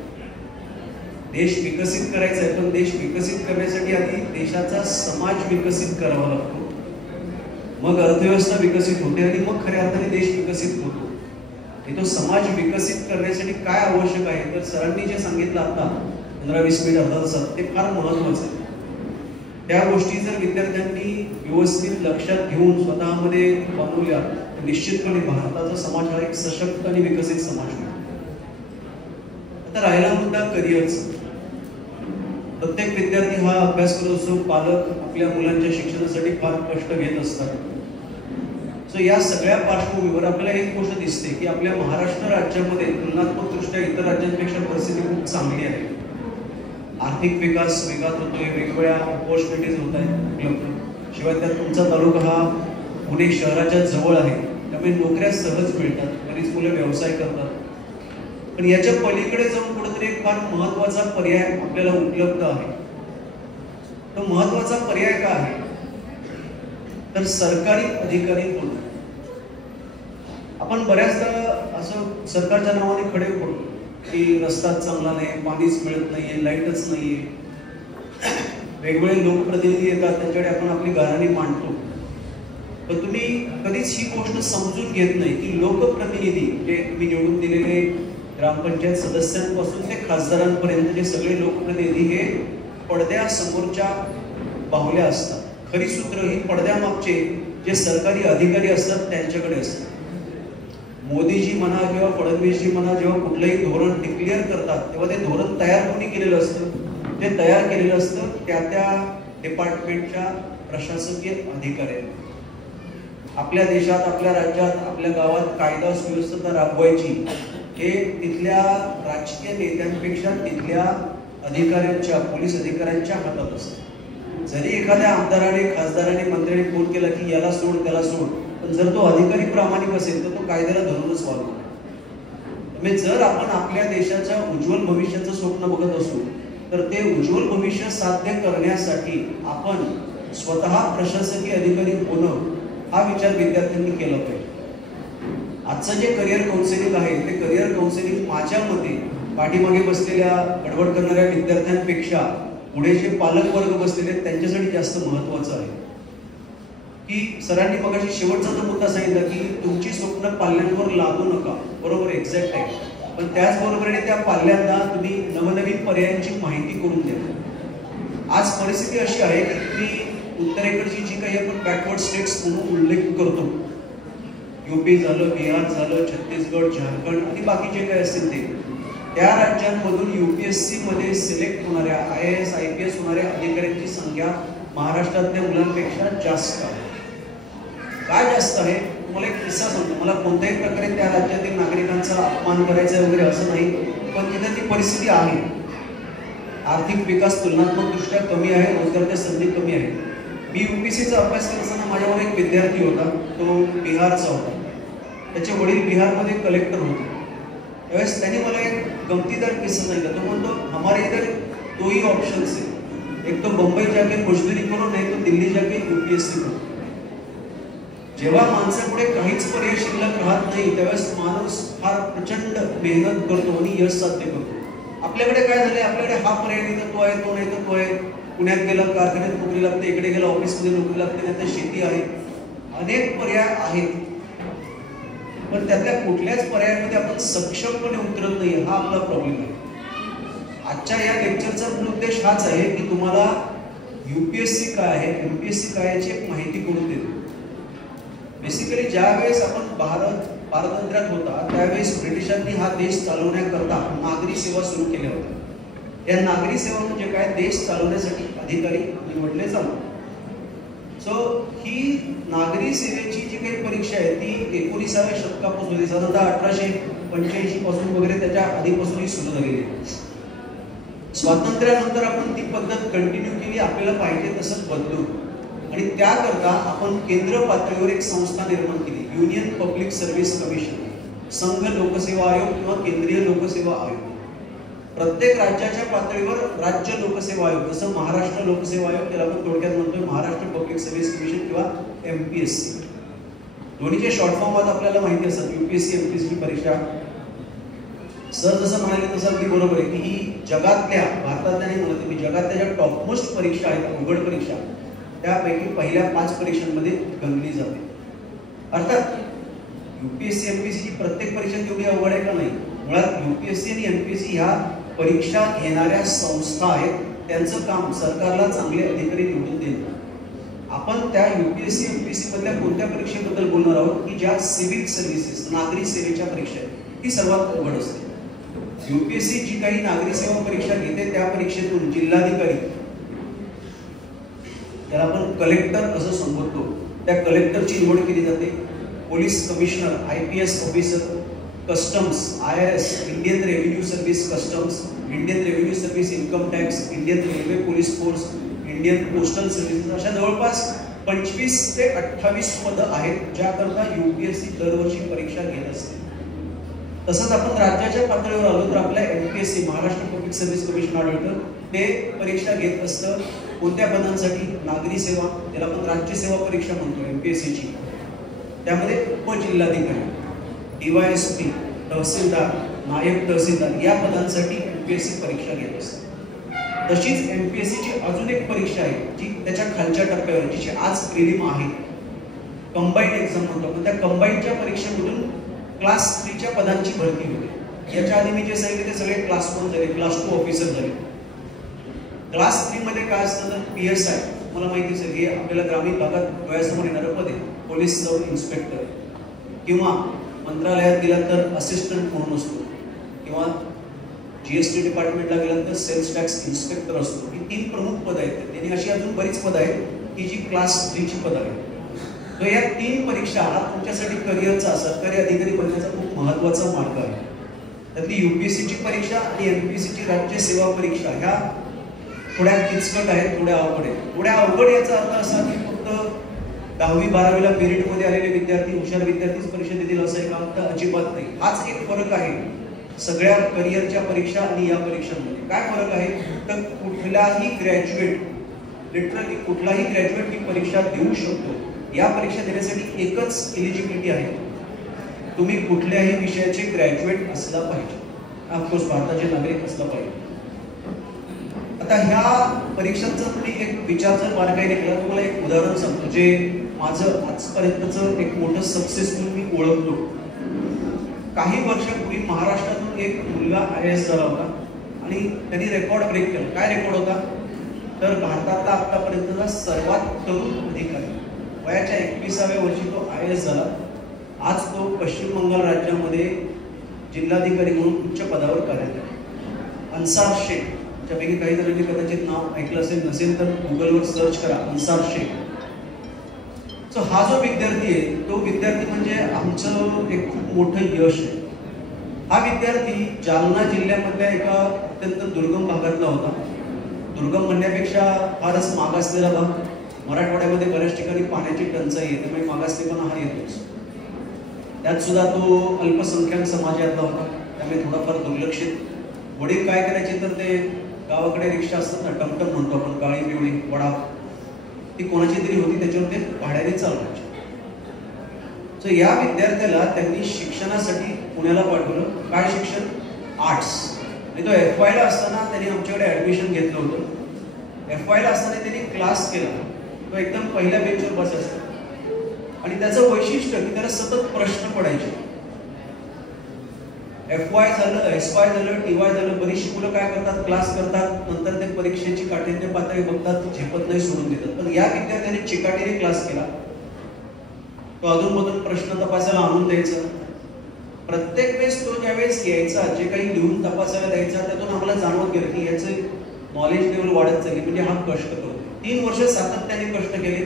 देश विकसित करायचा आहे, पण देश विकसित करण्यासाठी आधी देशाचा समाज विकसित करावा लागतो, मग अर्थव्यवस्था विकसित होते आणि मग खऱ्या अर्थाने देश विकसित होतो. तो समाज विकसित करण्यासाठी काय आवश्यक आहे, तर सरांनी जे सांगितलं आता 15-20 मिनिट अर्धा तासात, ते फार महत्त्वाचं आहे. त्या गोष्टी जर विद्यार्थ्यांनी व्यवस्थित लक्षात घेऊन स्वतःमध्ये बनवल्या तर निश्चितपणे भारताचा समाज हा एक सशक्त आणि विकसित समाज होईल. आता राहिला मुद्दा करिअरचा. प्रत्येक विद्यार्थी हा अभ्यास करत असतो. पालक आपल्या मुलांच्या शिक्षणासाठी फार कष्ट घेत असतात. सो या सगळ्या पार्श्वभूमीवर आपल्याला एक गोष्ट दिसते की आपल्या महाराष्ट्र राज्यामध्ये तुलनात्मकदृष्ट्या इतर राज्यांपेक्षा परिस्थिती खूप चांगली आहे. आर्थिक विकास वेगात होतोय, वेगवेगळ्या अपॉर्च्युनिटीज होत आहेत उपलब्ध. शिवाय त्यात तुमचा तालुका हा पुणे शहराच्या जवळ आहे, त्यामुळे नोकऱ्या सहज मिळतात, बरीच मुलं व्यवसाय करतात. पण याच्या पलीकडे जाऊन कुठेतरी एक फार महत्वाचा पर्याय आपल्याला उपलब्ध आहे. तो महत्वाचा पर्याय काय आहे, तर सरकारी अधिकारी होणं. आपण बऱ्याचदा असं सरकारच्या नावाने खडे पडतो की रस्ता चांगला नाही, पाणीच मिळत नाहीये, लाईटच नाहीये. वेगवेगळे लोकप्रतिनिधी येतात, त्यांच्याकडे आपण आपली गाऱ्हाणी मांडतो. पण तुम्ही कधीच ही गोष्ट समजून घेत नाही की लोकप्रतिनिधी जे तुम्ही निवडून दिलेले ग्रामपंचायत सदस्यांपासून ते खासदारांपर्यंत जे सगळे लोकप्रतिनिधी हे पडद्यासमोरच्या बाहुल्या असतात. खरी सूत्र ही पडद्यामागचे जे सरकारी अधिकारी असतात त्यांच्याकडे असतात. मोदीजी म्हणा किंवा फडणवीसजी म्हणा, जेव्हा कुठलंही धोरण डिक्लेअर करतात तेव्हा ते धोरण तयार कोणी केलेलं असतं, ते तयार केलेलं असतं त्या डिपार्टमेंटच्या प्रशासकीय अधिकाऱ्यांनी. आपल्या देशात, आपल्या राज्यात, आपल्या गावात कायदा सुव्यवस्था राबवायची हे तिथल्या राजकीय नेत्यांपेक्षा तिथल्या अधिकाऱ्यांच्या, पोलीस अधिकाऱ्यांच्या हातात असतं. जरी एखाद्या आमदाराने, खासदाराने, मंत्र्याने फोन केला की याला सोड त्याला सोड, पण जर तो अधिकारी प्रामाणिक असेल तर तो कायद्याला धरूनच वागतो. म्हणजे जर आपण आपल्या देशाच्या उज्ज्वल भविष्याचं स्वप्न बघत असू तर ते उज्ज्वल भविष्य साध्य करण्यासाठी आपण स्वतः प्रशासकीय अधिकारी होणं हा विचार विद्यार्थ्यांनी केला पाहिजे. आजचं जे करिअर काउन्सिलिंग आहे ते करिअर काउन्सिलिंग माझ्या मते पाठीमागे बसलेल्या गडबड करणाऱ्या विद्यार्थ्यांपेक्षा पुढे जे पालक वर्ग बसलेले आहेत त्यांच्यासाठी जास्त महत्त्वाचं आहे. की सरांनी मगाशी शेवटचा जो मुद्दा सांगितला की तुमची स्वप्न पाल्यांवर लादू नका, बरोबर, एक्झॅक्ट आहे. पण त्याचबरोबरीने त्या पाल्यांना तुम्ही नवनवीन पर्यायांची माहिती करून द्या. आज परिस्थिती अशी आहे की तुम्ही उत्तरेकडची जी काही आपण बॅकवर्ड स्टेट्स म्हणून उल्लेख करतो, यूपी झालं, बिहार झालं, छत्तीसगड, झारखंड आणि बाकी जे काही असतील ते, त्या राज्यांमधून UPSC मध्ये सिलेक्ट होणाऱ्या IAS IPS होणाऱ्या अधिकाऱ्यांची संख्या महाराष्ट्रातल्या मुलांपेक्षा जास्त आहे. काय जास्त आहे? तुम्हाला एक किस्सा सांगतो. मला कोणत्याही प्रकारे त्या राज्यातील नागरिकांचा अपमान करायचा वगैरे असं नाही, पण तिथे ती परिस्थिती आहे. आर्थिक विकास तुलनात्मक दृष्ट्या कमी आहे, रोजगाराच्या संधी कमी आहे. मी UPSCचा अभ्यास करत असताना माझ्यावर एक विद्यार्थी होता, तो बिहारचा होता. त्याचे वडील बिहारमध्ये कलेक्टर होते. त्यावेळेस त्यांनी मला एक गमतीदार किस्सा सांगितला. तो म्हणतो, हमारे इधर दो ही ऑप्शन्स है, एक तो मुंबई जाके मजदूरी करो, नाही तो दिल्ली जाके UPSC करो. जेव्हा माणसापुढे काहीच पर्याय शिल्लक राहत नाही त्यावेळेस माणूस फार प्रचंड मेहनत करतो आणि यश साध्य करतो. आपल्याकडे काय झालंय, आपल्याकडे हा पर्याय नाही तर तो आहे, तो नाही तर तो आहे. पुण्यात गेला कारखान्यात नोकरी लागते, इकडे गेला ऑफिसमध्ये नोकरी लागते, नाही तर शेती आहे. अनेक पर्याय आहेत, पण त्यातल्या कुठल्याच पर्यायामध्ये आपण सक्षमपणे उतरत नाही. हा आपला प्रॉब्लेम आहे. आजच्या या लेक्चरचा मूळ उद्देश हाच आहे की तुम्हाला UPSC काय आहे, MPSC काय याची एक माहिती करून देतो. बेसिकली ज्या वेळेस आपण भारत पारतंत्र्यात होता त्यावेळेस ब्रिटिशांनी हा देश चालवण्याकरता नागरी सेवा सुरू केल्या होत्या. या नागरी सेवा म्हणजे काय, देश चालवण्यासाठी अधिकारी निवडले जातात. सो ही नागरी सेवेची जी काही परीक्षा आहे ती 19व्या शतकापासून होती. साधारणतः 1885 पासून वगैरे त्याच्या आधीपासूनही सुरू झालेली आहे. स्वातंत्र्यानंतर आपण ती पद्धत कंटिन्यू केली, आपल्याला पाहिजे तसं बदलू. आणि त्याकरता आपण केंद्र पातळीवर एक संस्था निर्माण केली, युनियन पब्लिक सर्व्हिस कमिशन, संघ लोकसेवा आयोग किंवा केंद्रीय लोकसेवा आयोग. प्रत्येक राज्याच्या पातळीवर राज्य लोकसेवा आयोग, जसं महाराष्ट्र लोकसेवा आयोग, त्याला आपण थोडक्यात म्हणतोय महाराष्ट्र पब्लिक सर्व्हिस कमिशन किंवा MPSC. दोन्हीचे शॉर्ट फॉर्म आज आपल्याला माहिती असतात. UPSC MPSC ची परीक्षा सर जसं म्हणाले तसं अगदी बरोबर आहे की ही जगातल्या, भारतातल्या नाही म्हणत मी, जगातल्या ज्या टॉपमोस्ट परीक्षा आहेत, अवघड परीक्षा, त्यापैकी पहिल्या 5 परीक्षांमध्ये गणली जाते. अर्थात UPSC MPSC ची प्रत्येक परीक्षा तेवढी अवघड आहे का नाही. मुळात UPSC आणि MPSC ह्या परीक्षा घेणाऱ्या संस्था आहेत, त्यांचं काम सरकारला चांगले अधिकारी निवडून देणं. आपण त्या UPSC MPSC मधल्या कोणत्या परीक्षेबद्दल बोलणार आहोत की ज्या सिव्हिल सर्व्हिसेस, नागरी सेवेच्या परीक्षा आहेत, ती सर्वात अवघड असते. UPSC जी काही नागरी सेवा परीक्षा घेते त्या परीक्षेतून जिल्हाधिकारी, त्याला आपण कलेक्टर असं संबोधतो, त्या कलेक्टरची निवड केली जाते. Police commissioner, IPS officer, customs, IRS, Indian revenue service customs, Indian revenue service income tax, Indian railway police force, Indian postal services, अशा जवळपास 25 ते 28 पदं आहेत ज्याकरता UPSC दरवर्षी परीक्षा घेत असते. तसंच आपण राज्याच्या पातळीवर आलो तर आपल्या MPSC, Maharashtra public service commission आढळतं, ते परीक्षा घेत असतं. कोणत्या पदांसाठी? नागरी सेवा, त्याला आपण राज्य सेवा परीक्षा म्हणतो MPSC ची. त्यामध्ये उपजिल्हाधिकारी, DYSP, तहसीलदार, नायब तहसीलदार या पदांसाठी MPSC परीक्षा घेत असते. तशीच MPSC ची अजून एक परीक्षा आहे जी त्याच्या खालच्या टप्प्यावर, जिची आज प्रिलिम आहे, कंबाईंड एक्झाम म्हणतो. पण त्या कंबाईंडच्या परीक्षेमधून क्लास 3 च्या पदांची भरती होते. याच्या आधी मी जे सांगितले ते सगळे क्लास 1 झाले, क्लास 2 ऑफिसर झाले. क्लास 3 मध्ये काय असतं तर PSI, मला माहिती असेल हे आपल्याला ग्रामीण भागात डोळ्यासमोर येणारं पद आहे, पोलीस सब इन्स्पेक्टर, किंवा मंत्रालयात गेला तर असिस्टंट म्हणून असतो, किंवा GST डिपार्टमेंटला गेला तर सेल्स टॅक्स इन्स्पेक्टर असतो. ही 3 प्रमुख पद आहेत. त्यांनी अशी अजून बरीच पद आहेत की जी क्लास 3 ची पद आहेत. तर या 3 परीक्षा हा तुमच्यासाठी करिअरचा, सरकारी अधिकारी बनण्याचा खूप महत्त्वाचा मार्ग आहे. त्यातली UPSC ची परीक्षा आणि MPSC ची राज्य सेवा परीक्षा ह्या थोड्या किचकट आहेत, थोड्या अवघड आहेत. थोड्या अवघड याचा अर्थ असा की फक्त 10वी 12वीला मेरिटमध्ये आलेले विद्यार्थी, हुशार विद्यार्थीच परीक्षा देतील असं आहे का? तर अजिबात नाही. हाच एक फरक आहे सगळ्या करिअरच्या परीक्षा आणि या परीक्षांमध्ये काय फरक आहे तर कुठलाही ग्रॅज्युएट, लिटरली कुठलाही ग्रॅज्युएट ही परीक्षा देऊ शकतो. या परीक्षा देण्यासाठी एकच एलिजिबिलिटी आहे, तुम्ही कुठल्याही विषयाचे ग्रॅज्युएट असला पाहिजे, ऑफकोर्स भारताचे नागरिक असला पाहिजे. आता ह्या परीक्षांचा तुम्ही एक विचार जर बारकाईने केला, तुम्हाला एक उदाहरण सांगतो जे माझं आजपर्यंतचं एक मोठं सक्सेसफुल मी ओळखतो. काही वर्षापूर्वी महाराष्ट्रातून एक मुलगा IAS झाला होता आणि त्यांनी रेकॉर्ड ब्रेक केला. काय रेकॉर्ड होता तर भारतातला आतापर्यंतचा सर्वात तरुण अधिकारी, वयाच्या 21व्या वर्षी तो IAS झाला. आज तो पश्चिम बंगाल राज्यामध्ये जिल्हाधिकारी म्हणून उच्च पदावर कार्यरत आहे. अन्सार शेख, त्यापैकी काही जणांनी कदाचित नाव ऐकलं असेल, नसेल तर गुगलवर सर्च करा अन्सार शेख. सो हा जो विद्यार्थी आहे तो विद्यार्थी म्हणजे आमचं एक खूप मोठं यश आहे. हा विद्यार्थी जालना जिल्ह्यामधल्या एका अत्यंत दुर्गम भागातला होता. दुर्गम म्हणण्यापेक्षा फारच मागासलेला भाग. मराठवाड्यामध्ये बऱ्याच ठिकाणी पाण्याची टंचाई आहे, त्यामुळे मागासलेपणा हा येतोच. त्यात सुद्धा तो अल्पसंख्याक समाजातला होता, त्यामुळे थोडाफार दुर्लक्षित. वडील काय करायचे तर ते गावाकडे रिक्षा असतात ना, टमटम म्हणतो आपण, काळी पिवळी वडा, ती कोणाची तरी होती, त्याच्यावर ते भाड्याने चालवायचे. सो या विद्यार्थ्याला त्यांनी शिक्षणासाठी पुण्याला पाठवलं. काय शिक्षण? आर्ट्स. आणि तो FY ला असताना त्यांनी आमच्याकडे ऍडमिशन घेतलं होतं. FY ला असताना त्यांनी क्लास केला. तो एकदम पहिल्या बेंचवर बसायचा आणि त्याचं वैशिष्ट्य की त्याला सतत प्रश्न पडायचे. FY झालं, SY झालं, TY झालं, बरीचशी मुलं काय करतात, क्लास करतात, नंतर ते परीक्षेची काठिण्य पातळी बघतात, झेपत नाही, सोडून देतात. पण या विद्यार्थ्याने चिकाटीने क्लास केला. तो अधूनमधून प्रश्न तपासायला आणून द्यायचा. प्रत्येक वेळेस तो ज्यावेळेस यायचा, जे काही लिहून तपासायला द्यायचा, त्यातून आम्हाला जाणवत गेलं की याचं नॉलेज लेवल वाढत चालली, म्हणजे हा कष्ट करतो. 3 वर्ष सातत्याने कष्ट केले.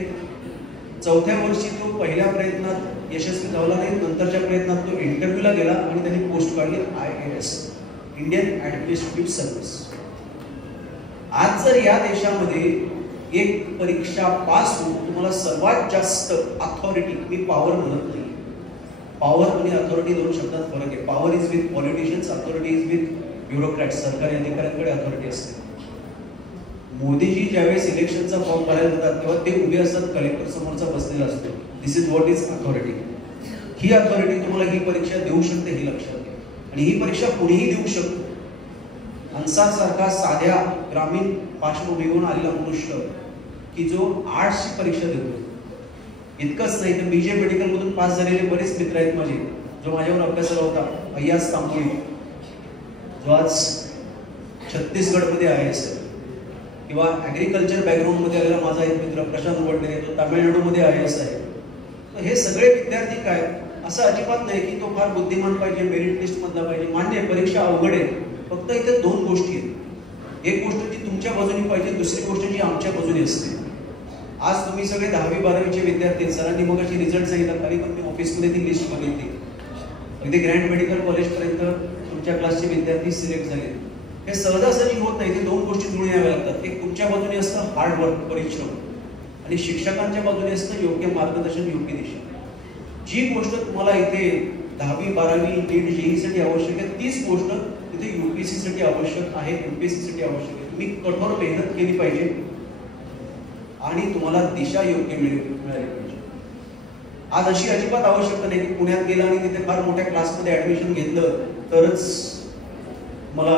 4थ्या वर्षी तो पहिल्या प्रयत्नात यशस्वी झाला नाही, नंतरच्या प्रयत्नात तो इंटरव्ह्यूला गेला आणि त्यांनी पोस्ट काढली IAS, इंडियन ऍडमिनिस्ट्रेटिव्ह सर्व्हिस. आज जर या देशामध्ये एक परीक्षा पास होऊन तुम्हाला सर्वात जास्त अथॉरिटी, मी पॉवर म्हणत नाही, पॉवर आणि अथॉरिटी दोन शब्दात फरक आहे. Power is with politicians, authority is with ब्युरोक्रॅट्स, सरकारी अधिकाऱ्यांकडे अथॉरिटी असते. मोदीजी ज्यावेळेस इलेक्शनचा फॉर्म भरायला जातात तेव्हा ते उभे असतात, कलेक्टर समोरचा बसलेला असतो. This is what is authority. ही अथॉरिटी तुम्हाला ही परीक्षा देऊ शकते हे लक्षात घ्या, आणि ही परीक्षा कुणीही देऊ शकतो. अन्सार सारखा साध्या ग्रामीण पार्श्वभूमीवरून आलेला मनुष्य की जो आर्ट्सची परीक्षा देतो. इतकंच नाही तर BJ मेडिकल मधून पास झालेले बरेच मित्र आहेत माझे, जो माझ्यावर अभ्यासाला होता, अय्याज तांबोळी, जो आज छत्तीसगडमध्ये IAS आहे, किंवा ऍग्रिकल्चर बॅकग्राऊंडमध्ये आलेला माझा एक मित्र प्रशांत वडनेरे, तो तामिळनाडूमध्ये IAS आहे. तर हे सगळे विद्यार्थी काय, असं अजिबात नाही की तो फार बुद्धिमान पाहिजे, मेरिट लिस्ट मधला पाहिजे. मान्य आहे परीक्षा अवघड आहे, फक्त इथे 2 गोष्टी आहेत. एक गोष्ट जी तुमच्या बाजूने पाहिजे, दुसरी गोष्ट जी आमच्या बाजूने असते. आज तुम्ही सगळे 10वी 12वीचे विद्यार्थी, सरांनी मग अशी रिझल्ट सांगितला, खाली पण मी ऑफिसमध्ये ती लिस्ट बघितली, अगदी ग्रँड मेडिकल कॉलेजपर्यंत तुमच्या क्लासचे विद्यार्थी सिलेक्ट झाले. हे सहजासहजी होत नाही, ते 2 गोष्टी जुळून याव्या लागतात. एक तुमच्या बाजूने असतं हार्डवर्क, परिश्रम, आणि शिक्षकांच्या बाजूने असतं योग्य मार्गदर्शन, योग्य दिशा. जी गोष्ट तुम्हाला इथे 10वी 12वी नीट JEE साठी आवश्यक आहे, तीच गोष्ट तिथे UPSC साठी आवश्यक आहे, MPSC साठी आवश्यक आहे. तुम्ही कठोर मेहनत केली पाहिजे आणि तुम्हाला दिशा योग्य मिळाली पाहिजे. आज अशी अजिबात आवश्यकता नाही की पुण्यात गेला आणि तिथे फार मोठ्या क्लासमध्ये ऍडमिशन घेतलं तरच मला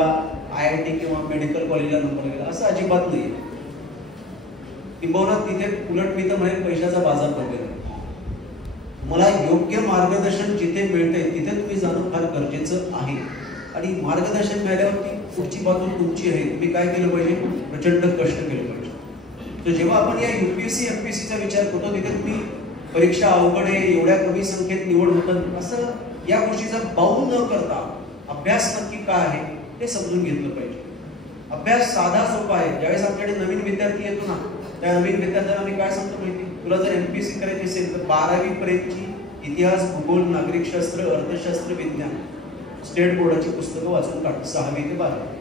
IIT किंवा मेडिकल कॉलेजला नंबर गेला, असं अजिबात नाही. किंबहुना तिथे उलट मी तर म्हणेन पैशाचा बाजार पडलेला. मला योग्य मार्गदर्शन जिथे मिळतंय तिथे तुम्ही जाणं फार गरजेचं आहे. आणि मार्गदर्शन मिळाल्यावरती पुढची बाजू तुमची आहे. तुम्ही काय केलं पाहिजे, प्रचंड कष्ट केलं पाहिजे. तर जेव्हा आपण या UPSC MPSCचा विचार करतो तिथे तुम्ही परीक्षा अवघड आहे, एवढ्या कमी संख्येत निवड होतात, असं या गोष्टीचा बाऊ न करता अभ्यास नक्की काय आहे ते समजून घेतलं पाहिजे. अभ्यास साधा सोपा आहे. ज्यावेळेस आमच्याकडे नवीन विद्यार्थी येतो ना, त्या नवीन विद्यार्थ्यांना आम्ही काय सांगतो माहिती, तुला जर MPSC करायची असेल तर 12वी पर्यंतची इतिहास, भूगोल, नागरिकशास्त्र, अर्थशास्त्र, विज्ञान स्टेट बोर्डाची पुस्तकं वाचून काढ, 6वी ते 12वी.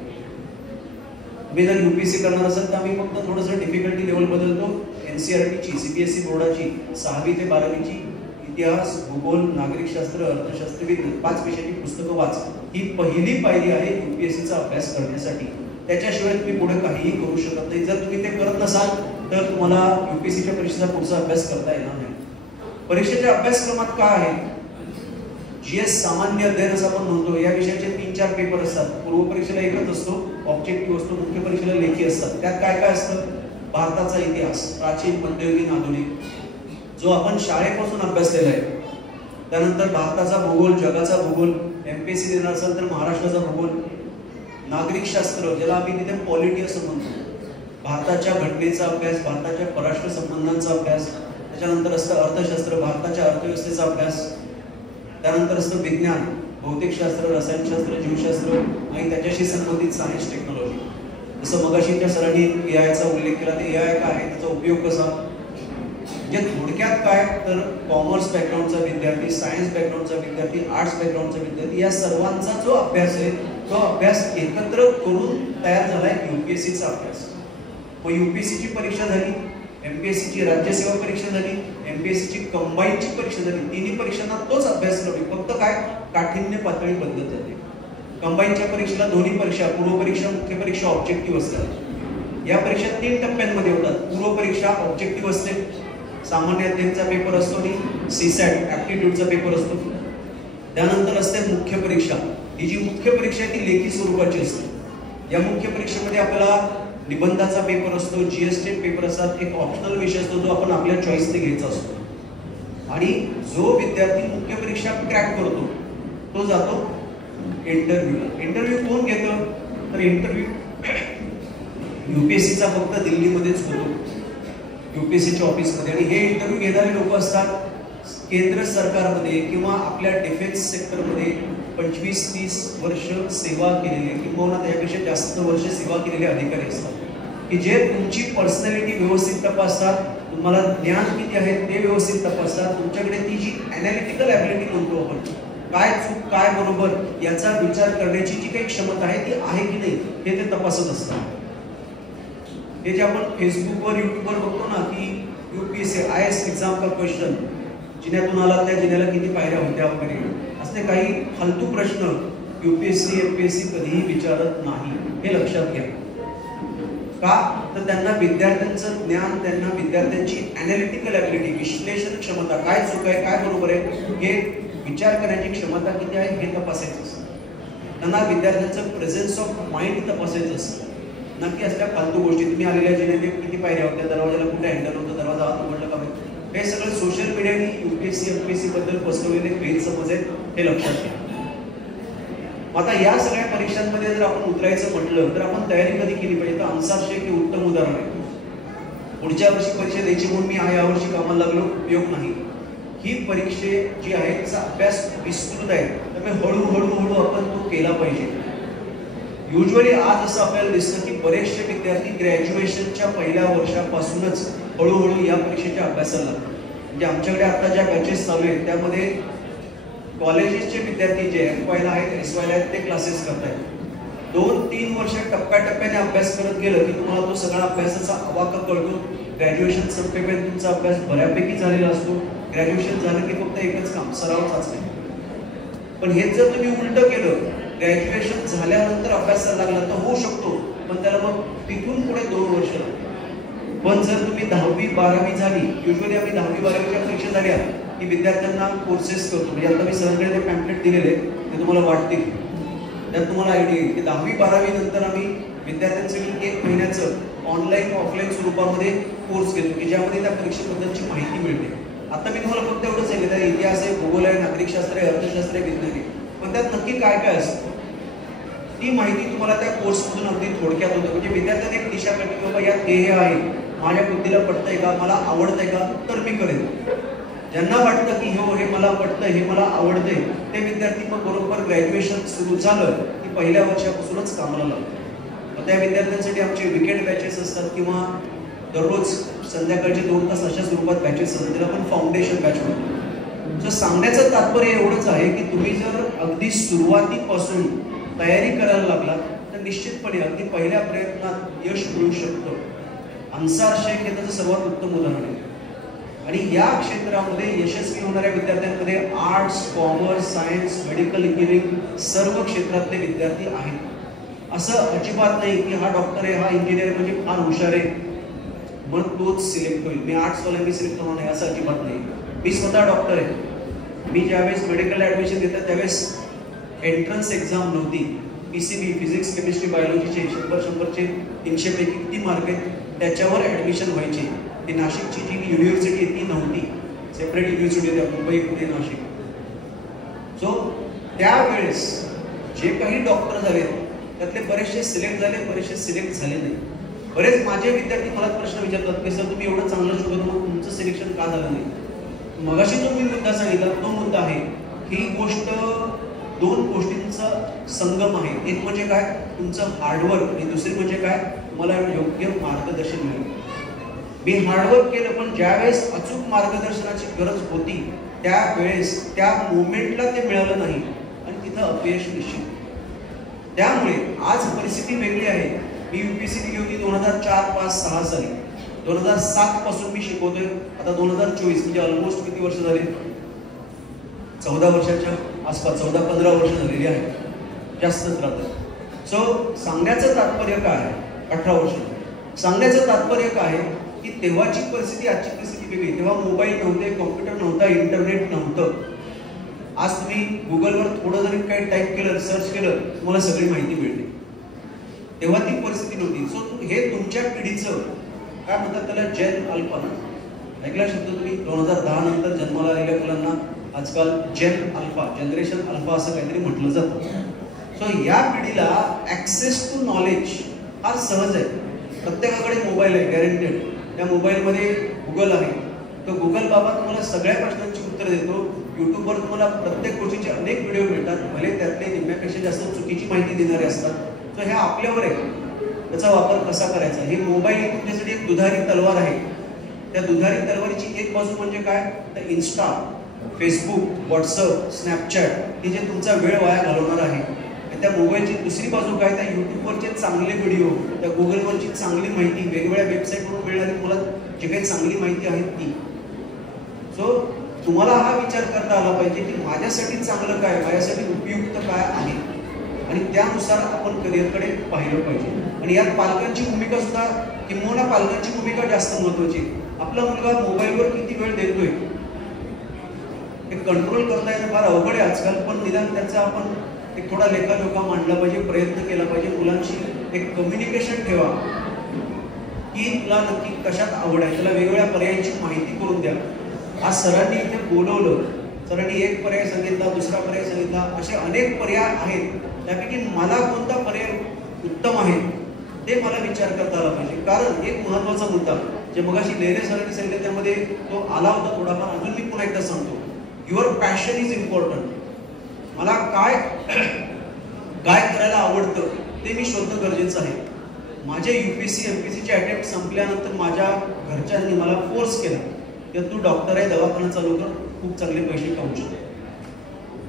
तुम्ही जर UPSC करणार असाल तर आम्ही फक्त थोडंसं डिफिकल्टी लेवल बदलतो. NCERTची, CBSE बोर्डाची 6वी ते 12वीची इतिहास, भूगोल, नागरिकशास्त्र, अर्थशास्त्र, विज्ञान 5 विषयाची पुस्तकं वाचा. ही पहिली पायरी आहे UPSCचा अभ्यास करण्यासाठी. त्याच्याशिवाय तुम्ही पुढे काहीही करू शकत नाही. जर तुम्ही ते करत नसाल तर तुम्हाला UPSCच्या परीक्षेचा पुढचा अभ्यास करता येणार नाही. परीक्षेच्या अभ्यासक्रमात काय आहे? GS सामान्य अध्ययन असं आपण म्हणतो. या विषयाचे 3-4 पेपर असतात. पूर्व परीक्षेला एकच असतो, ऑब्जेक्टिव्ह असतो. मुख्य परीक्षेला लेखी असतात. त्यात काय काय असतं? भारताचा इतिहास, प्राचीन, मध्ययुगीन, आधुनिक, जो आपण शाळेपासून अभ्यासलेला आहे. त्यानंतर भारताचा भूगोल, जगाचा भूगोल, MPSC देणार असेल तर महाराष्ट्राचा भूगोल, नागरिक शास्त्र ज्याला आम्ही तिथे पॉलिटी असं म्हणतो, भारताच्या घटनेचा अभ्यास, भारताच्या परराष्ट्र संबंधांचा अभ्यास, त्याच्यानंतर असतं अर्थशास्त्र, भारताच्या अर्थव्यवस्थेचा अभ्यास, त्यानंतर असतं विज्ञान, भौतिकशास्त्र, रसायनशास्त्र, जीवशास्त्र आणि त्याच्याशी संबंधित सायन्स, टेक्नॉलॉजी. जसं मगाशी त्या सरांनी AI चा उल्लेख केला, ते AI काय आहे, त्याचा उपयोग कसा, म्हणजे थोडक्यात काय तर कॉमर्स बॅकग्राऊंडचा विद्यार्थी, सायन्स बॅकग्राऊंडचा विद्यार्थी, आर्ट्स बॅकग्राऊंडचा विद्यार्थी या सर्वांचा जो अभ्यास आहे तो अभ्यास एकत्र करून तयार झालाय UPSCचा अभ्यास. मग UPSCची परीक्षा झाली, MPSCची राज्यसेवा परीक्षा झाली, MPSCची कंबाईनची परीक्षा झाली. तिन्ही परीक्षांना तोच अभ्यासक्रम आहे, फक्त काय काठिण्य पातळी बदलत जाते. कंबाईनच्या परीक्षेला दोन्ही परीक्षा, पूर्व परीक्षा, मुख्य परीक्षा ऑब्जेक्टिव्ह असतात. या परीक्षा 3 टप्प्यांमध्ये होतात. पूर्व परीक्षा ऑब्जेक्टिव्ह असते, सामान्य अध्ययनाचा पेपर असतो आणि CSAT ऍप्टिट्यूडचा पेपर असतो. त्यानंतर असते मुख्य परीक्षा. ही जी मुख्य परीक्षा आहे ती लेखी स्वरूपाची असते. या मुख्य परीक्षेमध्ये आपल्याला निबंधाचा पेपर असतो, GS पेपर असतात, एक ऑप्शनल विषय असतो जो आपण आपल्या चॉईसने घ्यायचा असतो. आणि जो विद्यार्थी मुख्य परीक्षा क्रॅक करतो तो जातो इंटरव्ह्यूला. इंटरव्ह्यू कोण घेतं तर इंटरव्ह्यू UPSCचा फक्त दिल्लीमध्येच होतो, UPSCच्या ऑफिसमध्ये. आणि हे इंटरव्ह्यू घेणारे लोक असतात केंद्र सरकारमध्ये किंवा आपल्या डिफेन्स सेक्टरमध्ये 25-30 वर्ष सेवा केलेले किंवा त्यापेक्षा जास्त वर्ष सेवा केलेले अधिकारी असतात की जे तुमची पर्सनॅलिटी व्यवस्थित तपासतात, तुम्हाला ज्ञान किती आहे ते व्यवस्थित तपासतात, तुमच्याकडे ती जी ॲनालिटिकल ॲबिलिटी म्हणतो आपण, काय चूक काय बरोबर याचा विचार करण्याची जी काही क्षमता आहे ती आहे की नाही हे ते तपासत असतात. हे जे आपण फेसबुकवर यूट्यूबवर बघतो ना की UPSC IAS एक्झाम का क्वेश्चन, जिन्यातून आला त्या जिन्याला किती पायऱ्या होत्या वगैरे, असले काही फालतू प्रश्न UPSC MPSC कधीही विचारत नाही, हे लक्षात घ्या. का तर त्यांना विद्यार्थ्यांचं ज्ञान, त्यांना विद्यार्थ्यांची ॲनालिटिकल ॲबिलिटी, विश्लेषण क्षमता, काय चूक आहे काय बरोबर आहे हे विचार करण्याची क्षमता किती आहे हे तपासायचं असतं. त्यांना विद्यार्थ्यांचं प्रेझेन्स ऑफ माइंड तपासायचं असतं. नक्की असल्या फालतू गोष्टी, तुम्ही आलेल्या जिल्ह्यात किती पायऱ्या होत्या, दरवाजाला कुठे हँडल होतं, दरवाजा आत उघडलं का, हे सगळं सोशल मीडियाने UPSC MPSC बद्दल पसरवलेले गैरसमज आहेत, हे लक्षात घ्या. आता या सगळ्या परीक्षांमध्ये जर आपण उतरायचं म्हटलं तर आपण तयारी कधी केली पाहिजे, तर अन्सार शेख हे उत्तम उदाहरण आहे. पुढच्या वर्षी परीक्षा द्यायची म्हणून मी यावर्षी कामाला लागलो, उपयोग नाही. ही परीक्षा जी आहे त्याचा अभ्यास विस्तृत आहे, त्यामुळे हळूहळू आपण तो केला पाहिजे. युजली आज असं आपल्याला दिसतं की बरेचसे विद्यार्थी ग्रॅज्युएशनच्या पहिल्या वर्षापासूनच हळूहळू या परीक्षेच्या अभ्यासाला लागतात. म्हणजे आमच्याकडे आता ज्या बॅचेस चालू आहेत त्यामध्ये कॉलेजेसचे विद्यार्थी जे FYला आहेत, SYला आहेत, ते क्लासेस करतायत. 2-3 वर्ष टप्प्याटप्प्याने अभ्यास करत गेलं की तुम्हाला तो सगळा अभ्यासाचा आवाका कळतो. ग्रॅज्युएशन संपेपर्यंत तुमचा अभ्यास बऱ्यापैकी झालेला असतो. ग्रॅज्युएशन झालं की फक्त एकच काम, सराव चाचणी. पण हेच जर तुम्ही उलटं केलं, ग्रॅज्युएशन झाल्यानंतर अभ्यासाला लागला तर होऊ शकतो, पण त्याला मग तिथून पुढे 2 वर्ष लागतात. पण जर तुम्ही 10वी-12वी झाली, युजली आम्ही 10वी-12वीच्या परीक्षा झाल्या की विद्यार्थ्यांना कोर्सेस करतो. म्हणजे आता मी सगळ्यांकडे ते पॅम्पलेट दिलेले ते तुम्हाला वाटतील, त्यात तुम्हाला आयडिया येईल की 10वी-12वी नंतर आम्ही विद्यार्थ्यांसाठी 1 महिन्याचं ऑनलाईन ऑफलाईन स्वरूपामध्ये कोर्स घेतो की ज्यामध्ये त्या परीक्षेबद्दलची माहिती मिळते. आता मी तुम्हाला फक्त एवढंच सांगितलं, त्या इतिहास आहे, भूगोल आहे, नागरिकशास्त्र आहे, अर्थशास्त्र आहे, विज्ञान आहे, पण त्यात नक्की काय काय असतं ती माहिती तुम्हाला त्या कोर्समधून अगदी थोडक्यात होतं. म्हणजे विद्यार्थ्यांनी एक दिशा कळते की बाबा यात हे आहे, माझ्या बुद्धीला पटतंय का, मला आवडतंय का, तर मी करेन. ज्यांना वाटतं की हो हे मला पटतंय, हे मला आवडतंय, ते विद्यार्थी मग बरोबर ग्रॅज्युएशन सुरू झालं की पहिल्या वर्षापासूनच कामाला लागतात. मग त्या विद्यार्थ्यांसाठी आमचे विकेंड बॅचेस असतात किंवा दररोज संध्याकाळचे 2 तास अशा स्वरूपात बॅचेस असतात, त्याला आपण फाउंडेशन बॅच म्हणतो. तर सांगण्याचं तात्पर्य एवढंच आहे की तुम्ही जर अगदी सुरुवातीपासून तयारी करायला लागला तर निश्चितपणे अगदी पहिल्या प्रयत्नात यश मिळू शकतं. अन्सार शेख हे त्याचं सर्वात उत्तम उदाहरण आहे. आणि या क्षेत्रामध्ये यशस्वी होणाऱ्या विद्यार्थ्यांमध्ये arts, commerce, science, medical, engineering सर्व क्षेत्रातले विद्यार्थी आहेत. असं अजिबात नाही की हा डॉक्टर आहे, हा इंजिनियर म्हणजे फार हुशार आहे म्हणून तोच सिलेक्ट होईल, मी आर्ट्सवाला मी सिलेक्ट होणार नाही, असं अजिबात नाही. मी स्वतः डॉक्टर आहे. मी ज्यावेळेस मेडिकल ॲडमिशन देतात त्यावेळेस एंट्रन्स एक्झाम नव्हती. PCB फिजिक्स, केमिस्ट्री, बायोलॉजीचे 100-100चे 300 पैकी किती मार्क आहेत त्याच्यावर ॲडमिशन व्हायचे. ती नाशिकची जी युनिव्हर्सिटी आहे ती नव्हती, सेपरेट युनिव्हर्सिटी होती मुंबई, पुणे, नाशिक. सो त्यावेळेस जे काही डॉक्टर झाले त्यातले बरेचसे सिलेक्ट झाले, बरेचसे सिलेक्ट झाले नाही. बरेच माझे विद्यार्थी मला प्रश्न विचारतात की सर तुम्ही एवढं चांगलं शिकवतो मग तुमचं सिलेक्शन का झालं नाही. मगाशी जो मी मुद्दा सांगितला तो मुद्दा आहे. ही गोष्ट दोन गोष्टींचा संगम आहे. एक म्हणजे काय, तुमचं हार्डवर्क, आणि दुसरी म्हणजे काय, तुम्हाला योग्य मार्गदर्शन मिळेल. मी हार्डवर्क केलं पण ज्यावेळेस अचूक मार्गदर्शनाची गरज होती त्यावेळेस त्या मोमेंटला ते मिळालं नाही आणि तिथं अपयश निश्चित. त्यामुळे आज परिस्थिती वेगळी आहे. मी UPSC दिली होती 2004, 5, 6 साली. 2007 पासून मी शिकवतोय. आता 2024 म्हणजे ऑलमोस्ट किती वर्ष झाले, 14 वर्षाच्या आसपास, 14-15 वर्ष झालेली आहे, जास्तच राहतात. सो सांगण्याचं तात्पर्य काय आहे, 18 वर्ष सांगण्याचं तात्पर्य काय आहे की तेव्हाची परिस्थिती आजची परिस्थिती वेगळी. तेव्हा मोबाईल नव्हते, कॉम्प्युटर नव्हता, इंटरनेट नव्हतं. आज तुम्ही गुगलवर थोडं जरी काही टाईप केलं, सर्च केलं, तुम्हाला सगळी माहिती मिळते. तेव्हा ती परिस्थिती नव्हती. सो हे तुमच्या पिढीचं काय म्हणतात त्याला, जेन अल्फा ना, ऐकला शब्द तुम्ही. 2010 नंतर जन्माला आलेल्या मुलांना आजकाल जेन अल्फा, जनरेशन अल्फा असं काहीतरी म्हटलं जातं. सो या पिढीला ॲक्सेस टू नॉलेज फार सहज आहे. प्रत्येकाकडे मोबाईल आहे, गॅरंटेड. त्या मोबाईलमध्ये गुगल आहे. तो गुगल बाबा तुम्हाला सगळ्या प्रश्नांची उत्तर देतो. यूट्यूबवर तुम्हाला प्रत्येक गोष्टीचे अनेक व्हिडिओ मिळतात, भले त्यातले निम्म्यापेक्षा जास्त चुकीची माहिती देणारे असतात. सो हे आपल्यावर आहे त्याचा वापर कसा करायचा. हे मोबाईल ही तुमच्यासाठी एक दुधारी तलवार आहे. त्या दुधारी तलवारीची एक बाजू म्हणजे काय, तर इन्स्टा, फेसबुक, व्हॉट्सअप, स्नॅपचॅट हे जे तुमचा वेळ वाया घालवणार आहे. त्या मोबाईलची दुसरी बाजू काय, त्या यूट्यूबवरचे चांगले व्हिडिओ, त्या गुगलवरची चांगली माहिती, वेगवेगळ्या वेबसाईटवरून मिळणारी तुम्हाला जी काही चांगली माहिती आहे ती. सो तुम्हाला हा विचार करता आला पाहिजे की माझ्यासाठी चांगलं काय, माझ्यासाठी उपयुक्त काय आहे, आणि त्यानुसार आपण करिअरकडे पाहिलं पाहिजे. आणि यात पालकांची भूमिका सुद्धा, किंवा पालकांची भूमिका जास्त महत्त्वाची. आपला मुलगा मोबाईलवर किती वेळ देतोय हे कंट्रोल करता येणं फार अवघड आहे आजकाल. पण निदान त्याचा आपण एक थोडा लेखा मांडला पाहिजे, प्रयत्न केला पाहिजे. मुलांशी एक कम्युनिकेशन ठेवा की तुला नक्की कशात आवड आहे, त्याला वेगवेगळ्या पर्यायांची माहिती करून द्या. आज सरांनी इथे बोलवलं, सरांनी एक पर्याय सांगितला, दुसरा पर्याय सांगितला, असे अनेक पर्याय आहेत. त्यापैकी मला कोणता पर्याय उत्तम आहे ते मला विचार करता आला पाहिजे. कारण एक महत्त्वाचा मुद्दा जे मगाशी लेरे सरांनी सांगितलं त्यामध्ये तो आला होता थोडाफार, अजून मी पुन्हा एकदा सांगतो. Your passion is important. मला काय करायला आवडतं ते मी शोधणं गरजेचं आहे. माझे UPSC MPSCचे अटेम्प्ट संपल्यानंतर माझ्या घरच्यांनी मला फोर्स केला की तू डॉक्टर आहे, दवाखाना चालू कर, खूप चांगले पैसे कमवू शकतो.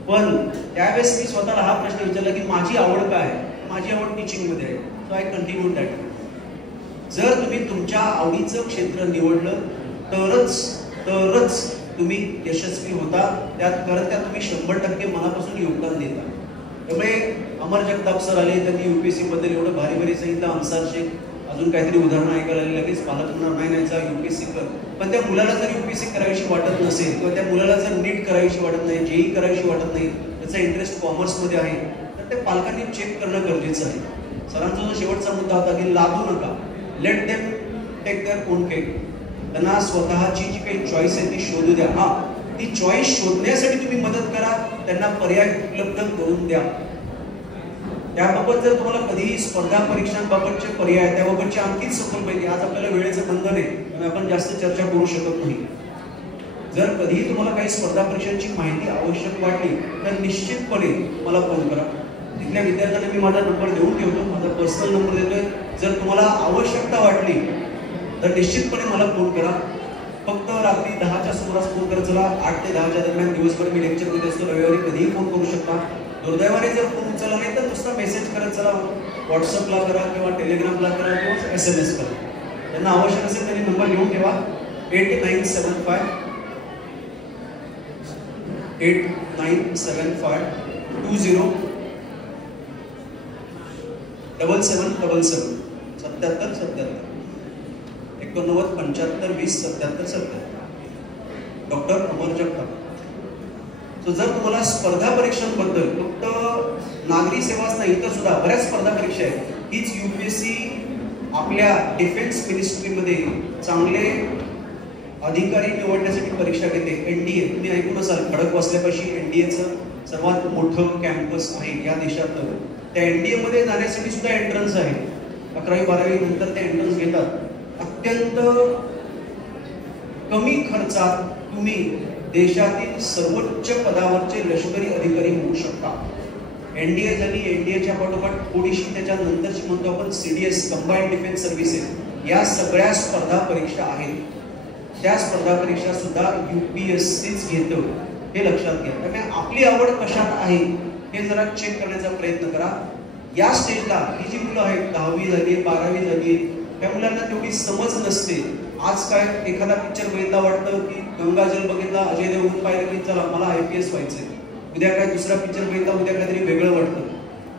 पण त्यावेळेस मी स्वतःला हा प्रश्न विचारला की माझी आवड काय आहे. माझी आवड टीचिंगमध्ये आहे. So I continue that. जर तुम्ही तुमच्या आवडीचं क्षेत्र निवडलं तरच तुम्ही यशस्वी होता. त्यात तुम्ही 100% मनापासून योगदान देता. त्यामुळे अमर जगताप सर आले, त्यांनी UPSC बद्दल एवढं भारी सांगितलं. अन्सार शेख, अजून काहीतरी उदाहरणं ऐकायला आली, लगेच पालकांना नाही नाहीचा UPSC कर. पण त्या मुलाला जर UPSC करावीशी वाटत नसेल किंवा त्या मुलाला जर नीट करावीशी वाटत नाही, JEE करावीशी वाटत नाही, त्याचा इंटरेस्ट कॉमर्समध्ये आहे, तर त्या पालकांनी चेक करणं गरजेचं आहे. सरांचा जो शेवटचा मुद्दा होता की लादू नका, let them take their own cake. त्यांना स्वतःची जी काही चॉईस आहे ती शोधू द्या. हा, ती चॉईस शोधण्यासाठी तुम्ही मदत करा, त्यांना पर्याय उपलब्ध करून द्या. त्याबाबत जर तुम्हाला कधीही स्पर्धा परीक्षांबाबतचे पर्याय, त्याबाबतची आणखीच सखोल माहिती, आज आपल्याला वेळेचं बंधन आहे त्यामुळे आपण जास्त चर्चा करू शकत नाही. जर कधीही तुम्हाला काही स्पर्धा परीक्षांची माहिती आवश्यक वाटली तर निश्चितपणे मला फोन करा. तिथल्या विद्यार्थ्यांना मी माझा नंबर देऊन ठेवतो, माझा पर्सनल नंबर देतोय. जर तुम्हाला आवश्यकता वाटली तर निश्चितपणे मला फोन करा. फक्त रात्री 10च्या सुमारास फोन करत चला. 8 ते 10च्या दरम्यान दिवसभर मी लेक्चरमध्ये असतो. रविवारी कधीही फोन करू शकता. दुर्दैवाने जर फोन उचलला नाही तर नुसता मेसेज करत चला. व्हॉट्सअपला करा किंवा टेलिग्रामला करा किंवा SMS करा. त्यांना आवश्यक असेल त्यांनी नंबर घेऊन ठेवा. 8975 20 7777 77 डॉक्टर अमर जगताप. So, जर तुम्हाला स्पर्धा परीक्षांबद्दल फक्त नागरी सेवाच नाही तर सुद्धा बऱ्याच स्पर्धा परीक्षा आहेत. हीच UPSC आपल्या डिफेन्स मिनिस्ट्रीमध्ये चांगले अधिकारी निवडण्यासाठी परीक्षा घेते. NDA तुम्ही ऐकून असाल, खडकवासल्यापाशी NDAचं सर्वात मोठं कॅम्पस आहे या देशातलं. त्या NDA मध्ये जाण्यासाठी सुद्धा एंट्रन्स आहे. 11वी-12वी नंतर ते एंट्रन्स घेतात. अत्यंत कमी खर्चात तुम्ही देशातील सर्वोच्च पदावरचे लष्करी अधिकारी होऊ शकता. NDA झाली, NDAच्या पाठोपाठ थोडीशी त्याच्यानंतरची म्हणतो आपण CDS कंबाईंड डिफेन्स सर्व्हिसेस, या सगळ्या स्पर्धा परीक्षा आहेत. त्या स्पर्धा परीक्षा सुद्धा UPSCच घेतं, हे लक्षात घ्या. त्यामुळे आपली आवड कशात आहे हे जरा चेक करण्याचा प्रयत्न करा. या स्टेजला ही जी मुलं आहेत, 10वी झाली, 12वी झाली, त्या मुलांना तेवढी समज नसते. आज काय एखादा पिक्चर बघितला वाटतं की गंगाजल बघितला, अजय देवगण पाहिलं की चला मला IPS व्हायचंय. उद्या काय दुसरा पिक्चर बघितला, उद्या काहीतरी वेगळं वाटतं.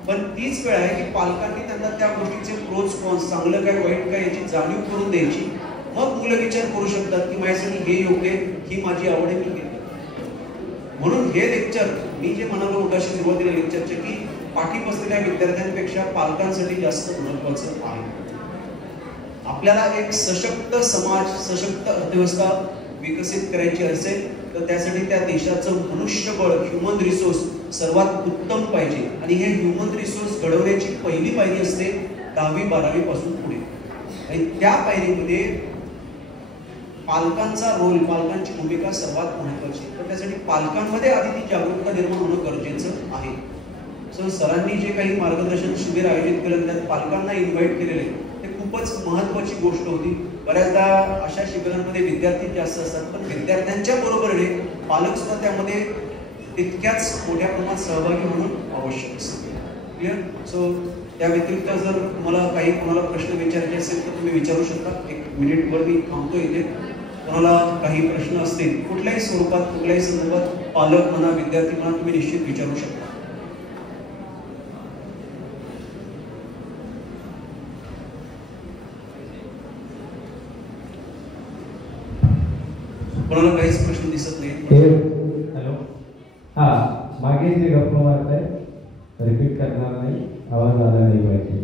पण तीच वेळ आहे की पालकांनी त्यांना त्या गोष्टीचे प्रोज कॉन्स, चांगलं काय वाईट काय याची जाणीव करून द्यायची. मग मुलं विचार करू शकतात की माझ्यासाठी हे योग्य, ही माझी आवड आहे, मी घेतो. म्हणून हे लेक्चर मी जे म्हणालो मगाशी सुरुवातीला लेक्चरचे की पाठी बसलेल्या विद्यार्थ्यांपेक्षा पालकांसाठी जास्त महत्त्वाचं आहे. आपल्याला एक सशक्त समाज, सशक्त अर्थव्यवस्था विकसित करायची असेल तर त्यासाठी त्या देशाचं मनुष्यबळ, ह्युमन रिसोर्स सर्वात उत्तम पाहिजे. आणि हे ह्युमन रिसोर्स घडवण्याची पहिली पायरी असते 10वी-12वी पासून पुढे. आणि त्या पायरीमध्ये पालकांचा रोल, पालकांची भूमिका सर्वात महत्त्वाची. तर त्यासाठी पालकांमध्ये आधी ती जागरूकता निर्माण होणं गरजेचं आहे. सो सरांनी जे काही मार्गदर्शन शिबिर आयोजित केलं त्यात पालकांना इन्व्हाइट केलेले ते खूपच महत्त्वाची गोष्ट होती. बऱ्याचदा अशा शिबिरांमध्ये विद्यार्थी जास्त असतात, पण विद्यार्थ्यांच्या बरोबरीने पालक सुद्धा त्यामध्ये तितक्याच मोठ्या प्रमाणात सहभागी होणं आवश्यक असतं. क्लिअर? सो त्या व्यतिरिक्त जर तुम्हाला काही कोणाला प्रश्न विचारायचे असेल तर तुम्ही विचारू शकता. 1 मिनिटभर मी थांबतो इथे. कोणाला काही प्रश्न असतील कुठल्याही स्वरूपात, कुठल्याही संदर्भात, पालक म्हणा, विद्यार्थी म्हणा, तुम्ही निश्चित विचारू शकता. कोणाला काहीच प्रश्न दिसत नाही. हॅलो, हा मागे जे गप्पा मारताय रिपीट करणार नाही, आवाज आला नाही पाहिजे.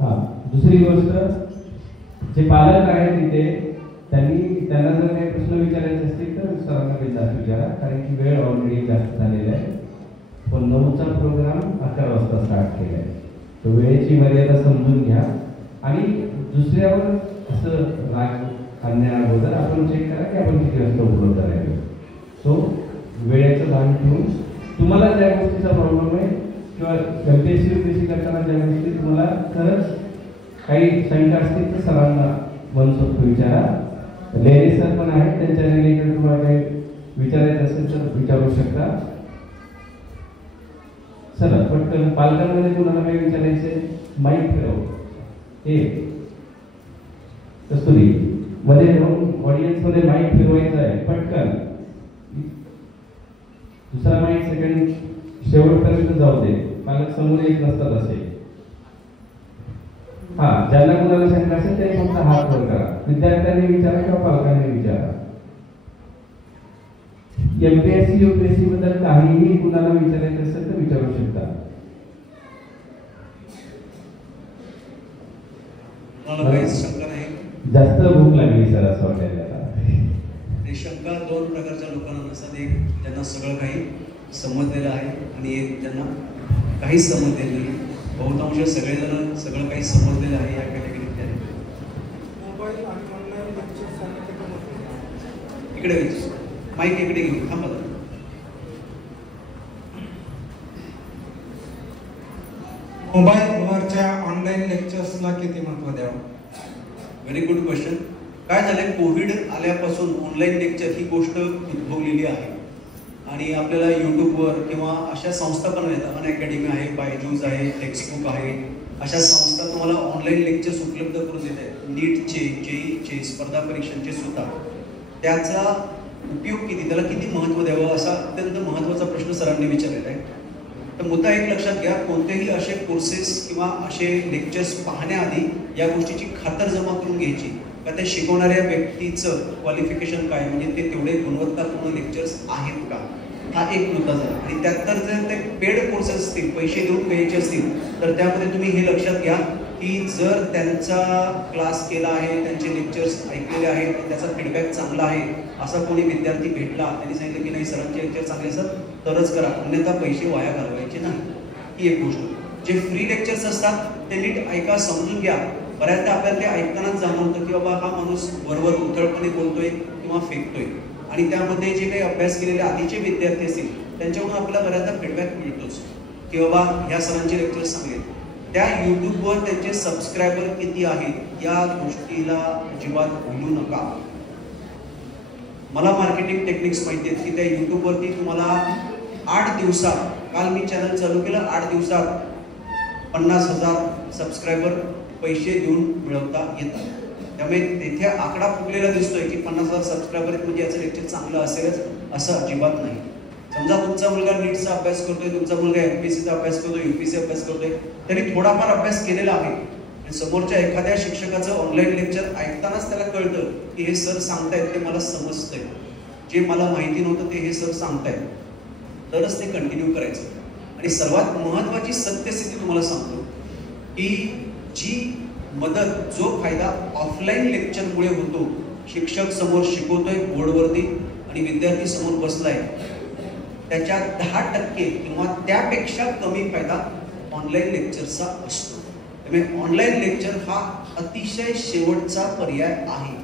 हा दुसरी गोष्ट, जे पालक आहेत तिथे त्यांना जर काही प्रश्न विचारायचे असतील तर सरांना बिनधास्त विचारा, कारण की वेळ ऑलरेडी जास्त झालेला आहे. पण 9चा प्रोग्राम 11 वाजता स्टार्ट केला आहे. तर वेळेची मर्यादा समजून घ्या आणि दुसऱ्यावर असं राग आणण्या अगोदर आपण चेक करा की आपण किती वाजता उपलब्ध राहिलो. सो वेळेचं भान ठेवून तुम्हाला ज्या गोष्टीचा प्रॉब्लेम आहे किंवा MPSC UPSC करताना ज्या गोष्टी तुम्हाला खरंच काही शंका असतील तर सरांना मनसोक्त विचारा. लेडीज सर पण आहेत, त्यांच्या रिलेटेड तुम्हाला काही विचारायचं असेल तर विचारू शकता. चला पटकन पालकांमध्ये तुम्हाला काही विचारायचे माईक फिरव. हे कस्तुरी मध्ये जाऊन ऑडियन्स मध्ये माईक फिरवायचा आहे पटकन. दुसरा माईक सेकंड शेवटपर्यंत जाऊ दे, पालक समोर येत नसतात असे. हा, ज्यांना कुणाला शंका असेल ते फक्त हात वर करा. विद्यार्थ्यांनी विचारा किंवा पालकांनी विचारा. MPSC UPSC बद्दल काहीही कुणाला विचारायचं असेल तर विचारू शकता. जास्त भूक लागली सर असं वाटायला. शंका 2 प्रकारच्या लोकांना नसतात. एक ज्यांना सगळं काही समजलेलं आहे आणि एक ज्यांना काहीच समजलेलं नाही. बहुतांश सगळेजण सगळं काही समजलेलं आहे या कॅटेगरीत आहेत. इकडे माईक इकडे घेऊ, थांबा. मोबाईलवरच्या ऑनलाईन लेक्चर्सला किती महत्त्व द्यावं? Very good question. काय झालंय, कोविड आल्यापासून ऑनलाईन लेक्चर ही गोष्ट उद्भवलेली आहे. आणि आपल्याला यूट्यूबवर किंवा अशा संस्था पण येतात, अनअकॅडमी आहे, बायजूस आहे, टेक्स्टबुक आहे, अशा संस्था तुम्हाला ऑनलाईन लेक्चर्स उपलब्ध करून देत आहेत. नीटचे, जेईचे, स्पर्धा परीक्षांचे सुद्धा. त्याचा उपयोग किती, त्याला किती महत्त्व द्यावं असा अत्यंत महत्त्वाचा प्रश्न सरांनी विचारलेला आहे. तर मुद्दा एक लक्षात घ्या, कोणतेही असे कोर्सेस किंवा असे लेक्चर्स पाहण्याआधी या गोष्टीची खातरजमा करून घ्यायची का त्या शिकवणाऱ्या व्यक्तीचं क्वालिफिकेशन काय, म्हणजे ते तेवढे गुणवत्तापूर्ण लेक्चर्स आहेत का, हा एक मुद्दा झाला. आणि त्यात तर जर ते पेड कोर्सेस असतील, पैसे देऊन घ्यायचे असतील, तर त्यामध्ये तुम्ही हे लक्षात घ्या की जर त्यांचा क्लास केला आहे, त्यांचे लेक्चर्स ऐकलेले आहेत, त्याचा फीडबॅक चांगला आहे, असा कोणी विद्यार्थी भेटला, त्यांनी सांगितलं की नाही सरांचे लेक्चर चांगले असतात तरच करा, अन्यथा पैसे वाया घालवायचे नाही. ही एक गोष्ट. जे फ्री लेक्चर्स असतात ते नीट ऐका, समजून घ्या. बऱ्याचदा आपल्याला ते ऐकतानाच जाणवतं की बाबा हा माणूस वरवर उथळपणे बोलतोय किंवा फेकतोय. आणि त्यामध्ये जे काही अभ्यास केलेले आधीचे विद्यार्थी असतील त्यांच्याकडून आपल्याला बऱ्याचदा फीडबॅक मिळतोच की बाबा ह्या सरांचे लेक्चर्स चांगले. त्या यूट्यूबवर त्यांचे सबस्क्रायबर किती आहेत या गोष्टीला अजिबात भुलू नका. मला मार्केटिंग टेक्निक्स माहिती आहेत की त्या यूट्यूबवरती तुम्हाला 8 दिवसात, काल मी चॅनल चालू केलं, 8 दिवसात 50,000 सबस्क्रायबर पैसे देऊन मिळवता येतात. त्यामुळे तेथे आकडा फुगलेला दिसतोय की 50,000 सबस्क्रायबर आहेत म्हणजे याचं लेक्चर चांगलं असेलच असं अजिबात नाही. समजा तुमचा मुलगा नीटचा अभ्यास करतोय, तुमचा मुलगा MPSCचा अभ्यास करतोय, UPSC अभ्यास करतोय, त्यांनी थोडाफार अभ्यास केलेला आहे आणि समोरच्या एखाद्या शिक्षकाचं ऑनलाईन लेक्चर ऐकतानाच त्याला कळतं की हे सर सांगतायत ते मला समजतंय, जे मला माहिती नव्हतं ते हे सर सांगतायत, तरच ते कंटिन्यू करायचं. आणि सर्वात महत्त्वाची सत्यस्थिती तुम्हाला सांगतो की जी मदत, जो फायदा ऑफलाईन लेक्चरमुळे होतो, शिक्षक समोर शिकवतोय बोर्डवरती आणि विद्यार्थी समोर बसलाय, त्याच्या 10% किंवा त्यापेक्षा कमी फायदा ऑनलाईन लेक्चरचा असतो. त्यामुळे ऑनलाईन लेक्चर हा अतिशय शेवटचा पर्याय आहे.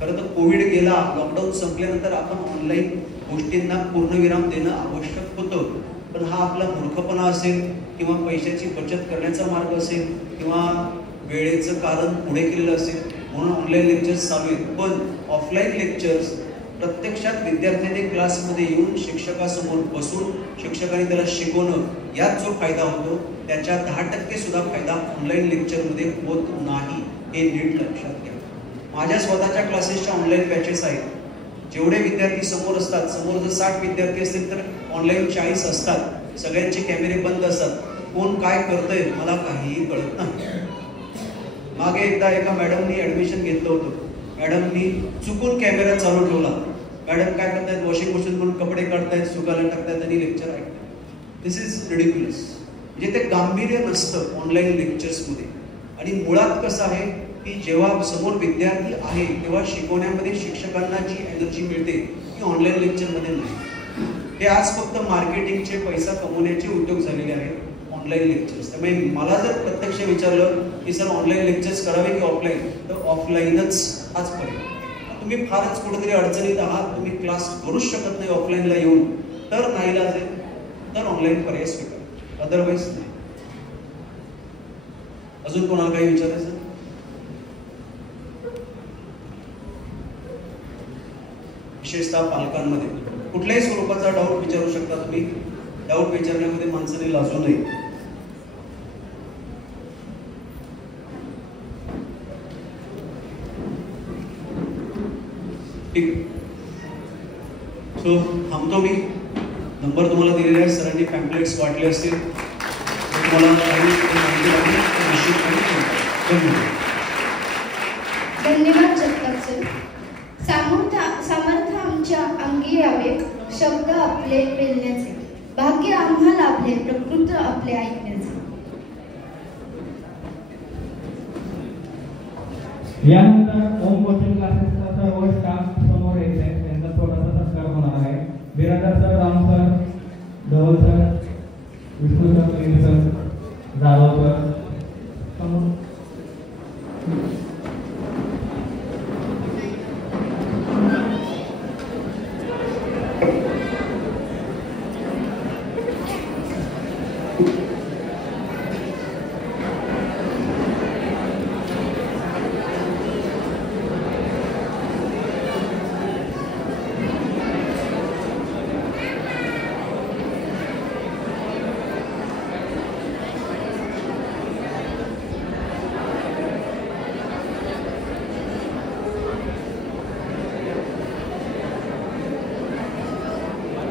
खरं तर कोविड गेला, लॉकडाऊन संपल्यानंतर आपण ऑनलाईन गोष्टींना पूर्णविराम देणं आवश्यक होतं, पण हा आपला मूर्खपणा असेल किंवा पैशाची बचत करण्याचा मार्ग असेल किंवा वेळेचं कारण पुढे केलेलं असेल म्हणून ऑनलाईन लेक्चर्स चालू आहेत. पण ऑफलाईन लेक्चर्स प्रत्यक्षात विद्यार्थ्याने क्लासमध्ये येऊन शिक्षकासमोर बसून शिक्षकाने त्याला शिकवणं, यात जो फायदा होतो त्याच्या 10% सुद्धा फायदा ऑनलाईन लेक्चरमध्ये होत नाही, हे नीट लक्षात घ्या. माझ्या स्वतःच्या क्लासेसच्या ऑनलाईन बॅचेस आहेत. जेवढे विद्यार्थी समोर असतात, समोर जर 60 विद्यार्थी असतील तर ऑनलाईन 40 असतात. सगळ्यांचे कॅमेरे बंद असतात. कोण काय करतंय मला काहीही कळत नाही. मागे एकदा एका मॅडमनी ॲडमिशन घेतलं होतं. मॅडमनी चुकून कॅमेरा चालू ठेवला. मॅडम काय करतायत, वॉशिंग मशीन म्हणून कपडे काढतायत, सुकायला टाकतायत आणि लेक्चर ऐकतायत. This is ridiculous. म्हणजे ते गांभीर्य नसतं ऑनलाईन लेक्चर्समध्ये. आणि मुळात कसं आहे की जेव्हा समोर विद्यार्थी आहे तेव्हा शिकवण्यामध्ये शिक्षकांना जी एनर्जी मिळते ती ऑनलाईन लेक्चरमध्ये नाही. हे आज फक्त मार्केटिंगचे, पैसा कमवण्याचे उद्योग झालेले आहेत ऑनलाईन लेक्चर्स. त्यामुळे मला जर प्रत्यक्ष विचारलं की सर ऑनलाईन लेक्चर्स करावे की ऑफलाईन, तर ऑफलाईनच हाच पर्याय. तुम्ही फारच कुठेतरी अडचणीत आहात, तुम्ही क्लास करूच शकत नाही ऑफलाईनला येऊन, तर नाईलाज आहे तर ऑनलाईन पर्याय स्वीकार, अदरवाईज नाही. अजून कोणाला काही विचारायचं? विशेषतः पालकांमध्ये कुठल्याही स्वरूपाचा डाऊट विचारू शकता तुम्ही. डाऊट विचारण्यामध्ये माणसाने लाजू नये. ठीक. सो थांबतो मी. नंबर तुम्हाला दिलेले आहे, सरांनी पॅम्पलेट्स वाटले असतील, तुम्हाला धन्यवाद जगताप सर. सामर्थ्य आमच्या अंगी यावे, शब्द आपले बोलण्याचे, भाग्य आम्हा लाभले, प्रकृत आपले ऐकण्याचे. यानंतर ओम कोचिंग क्लासेसचा सर्व स्टाफ समोर येत आहे, त्यांचा छोटासा सत्कार होणार आहे. बिरादर सर, राम सर, धवल सर, विष्णू सर, सर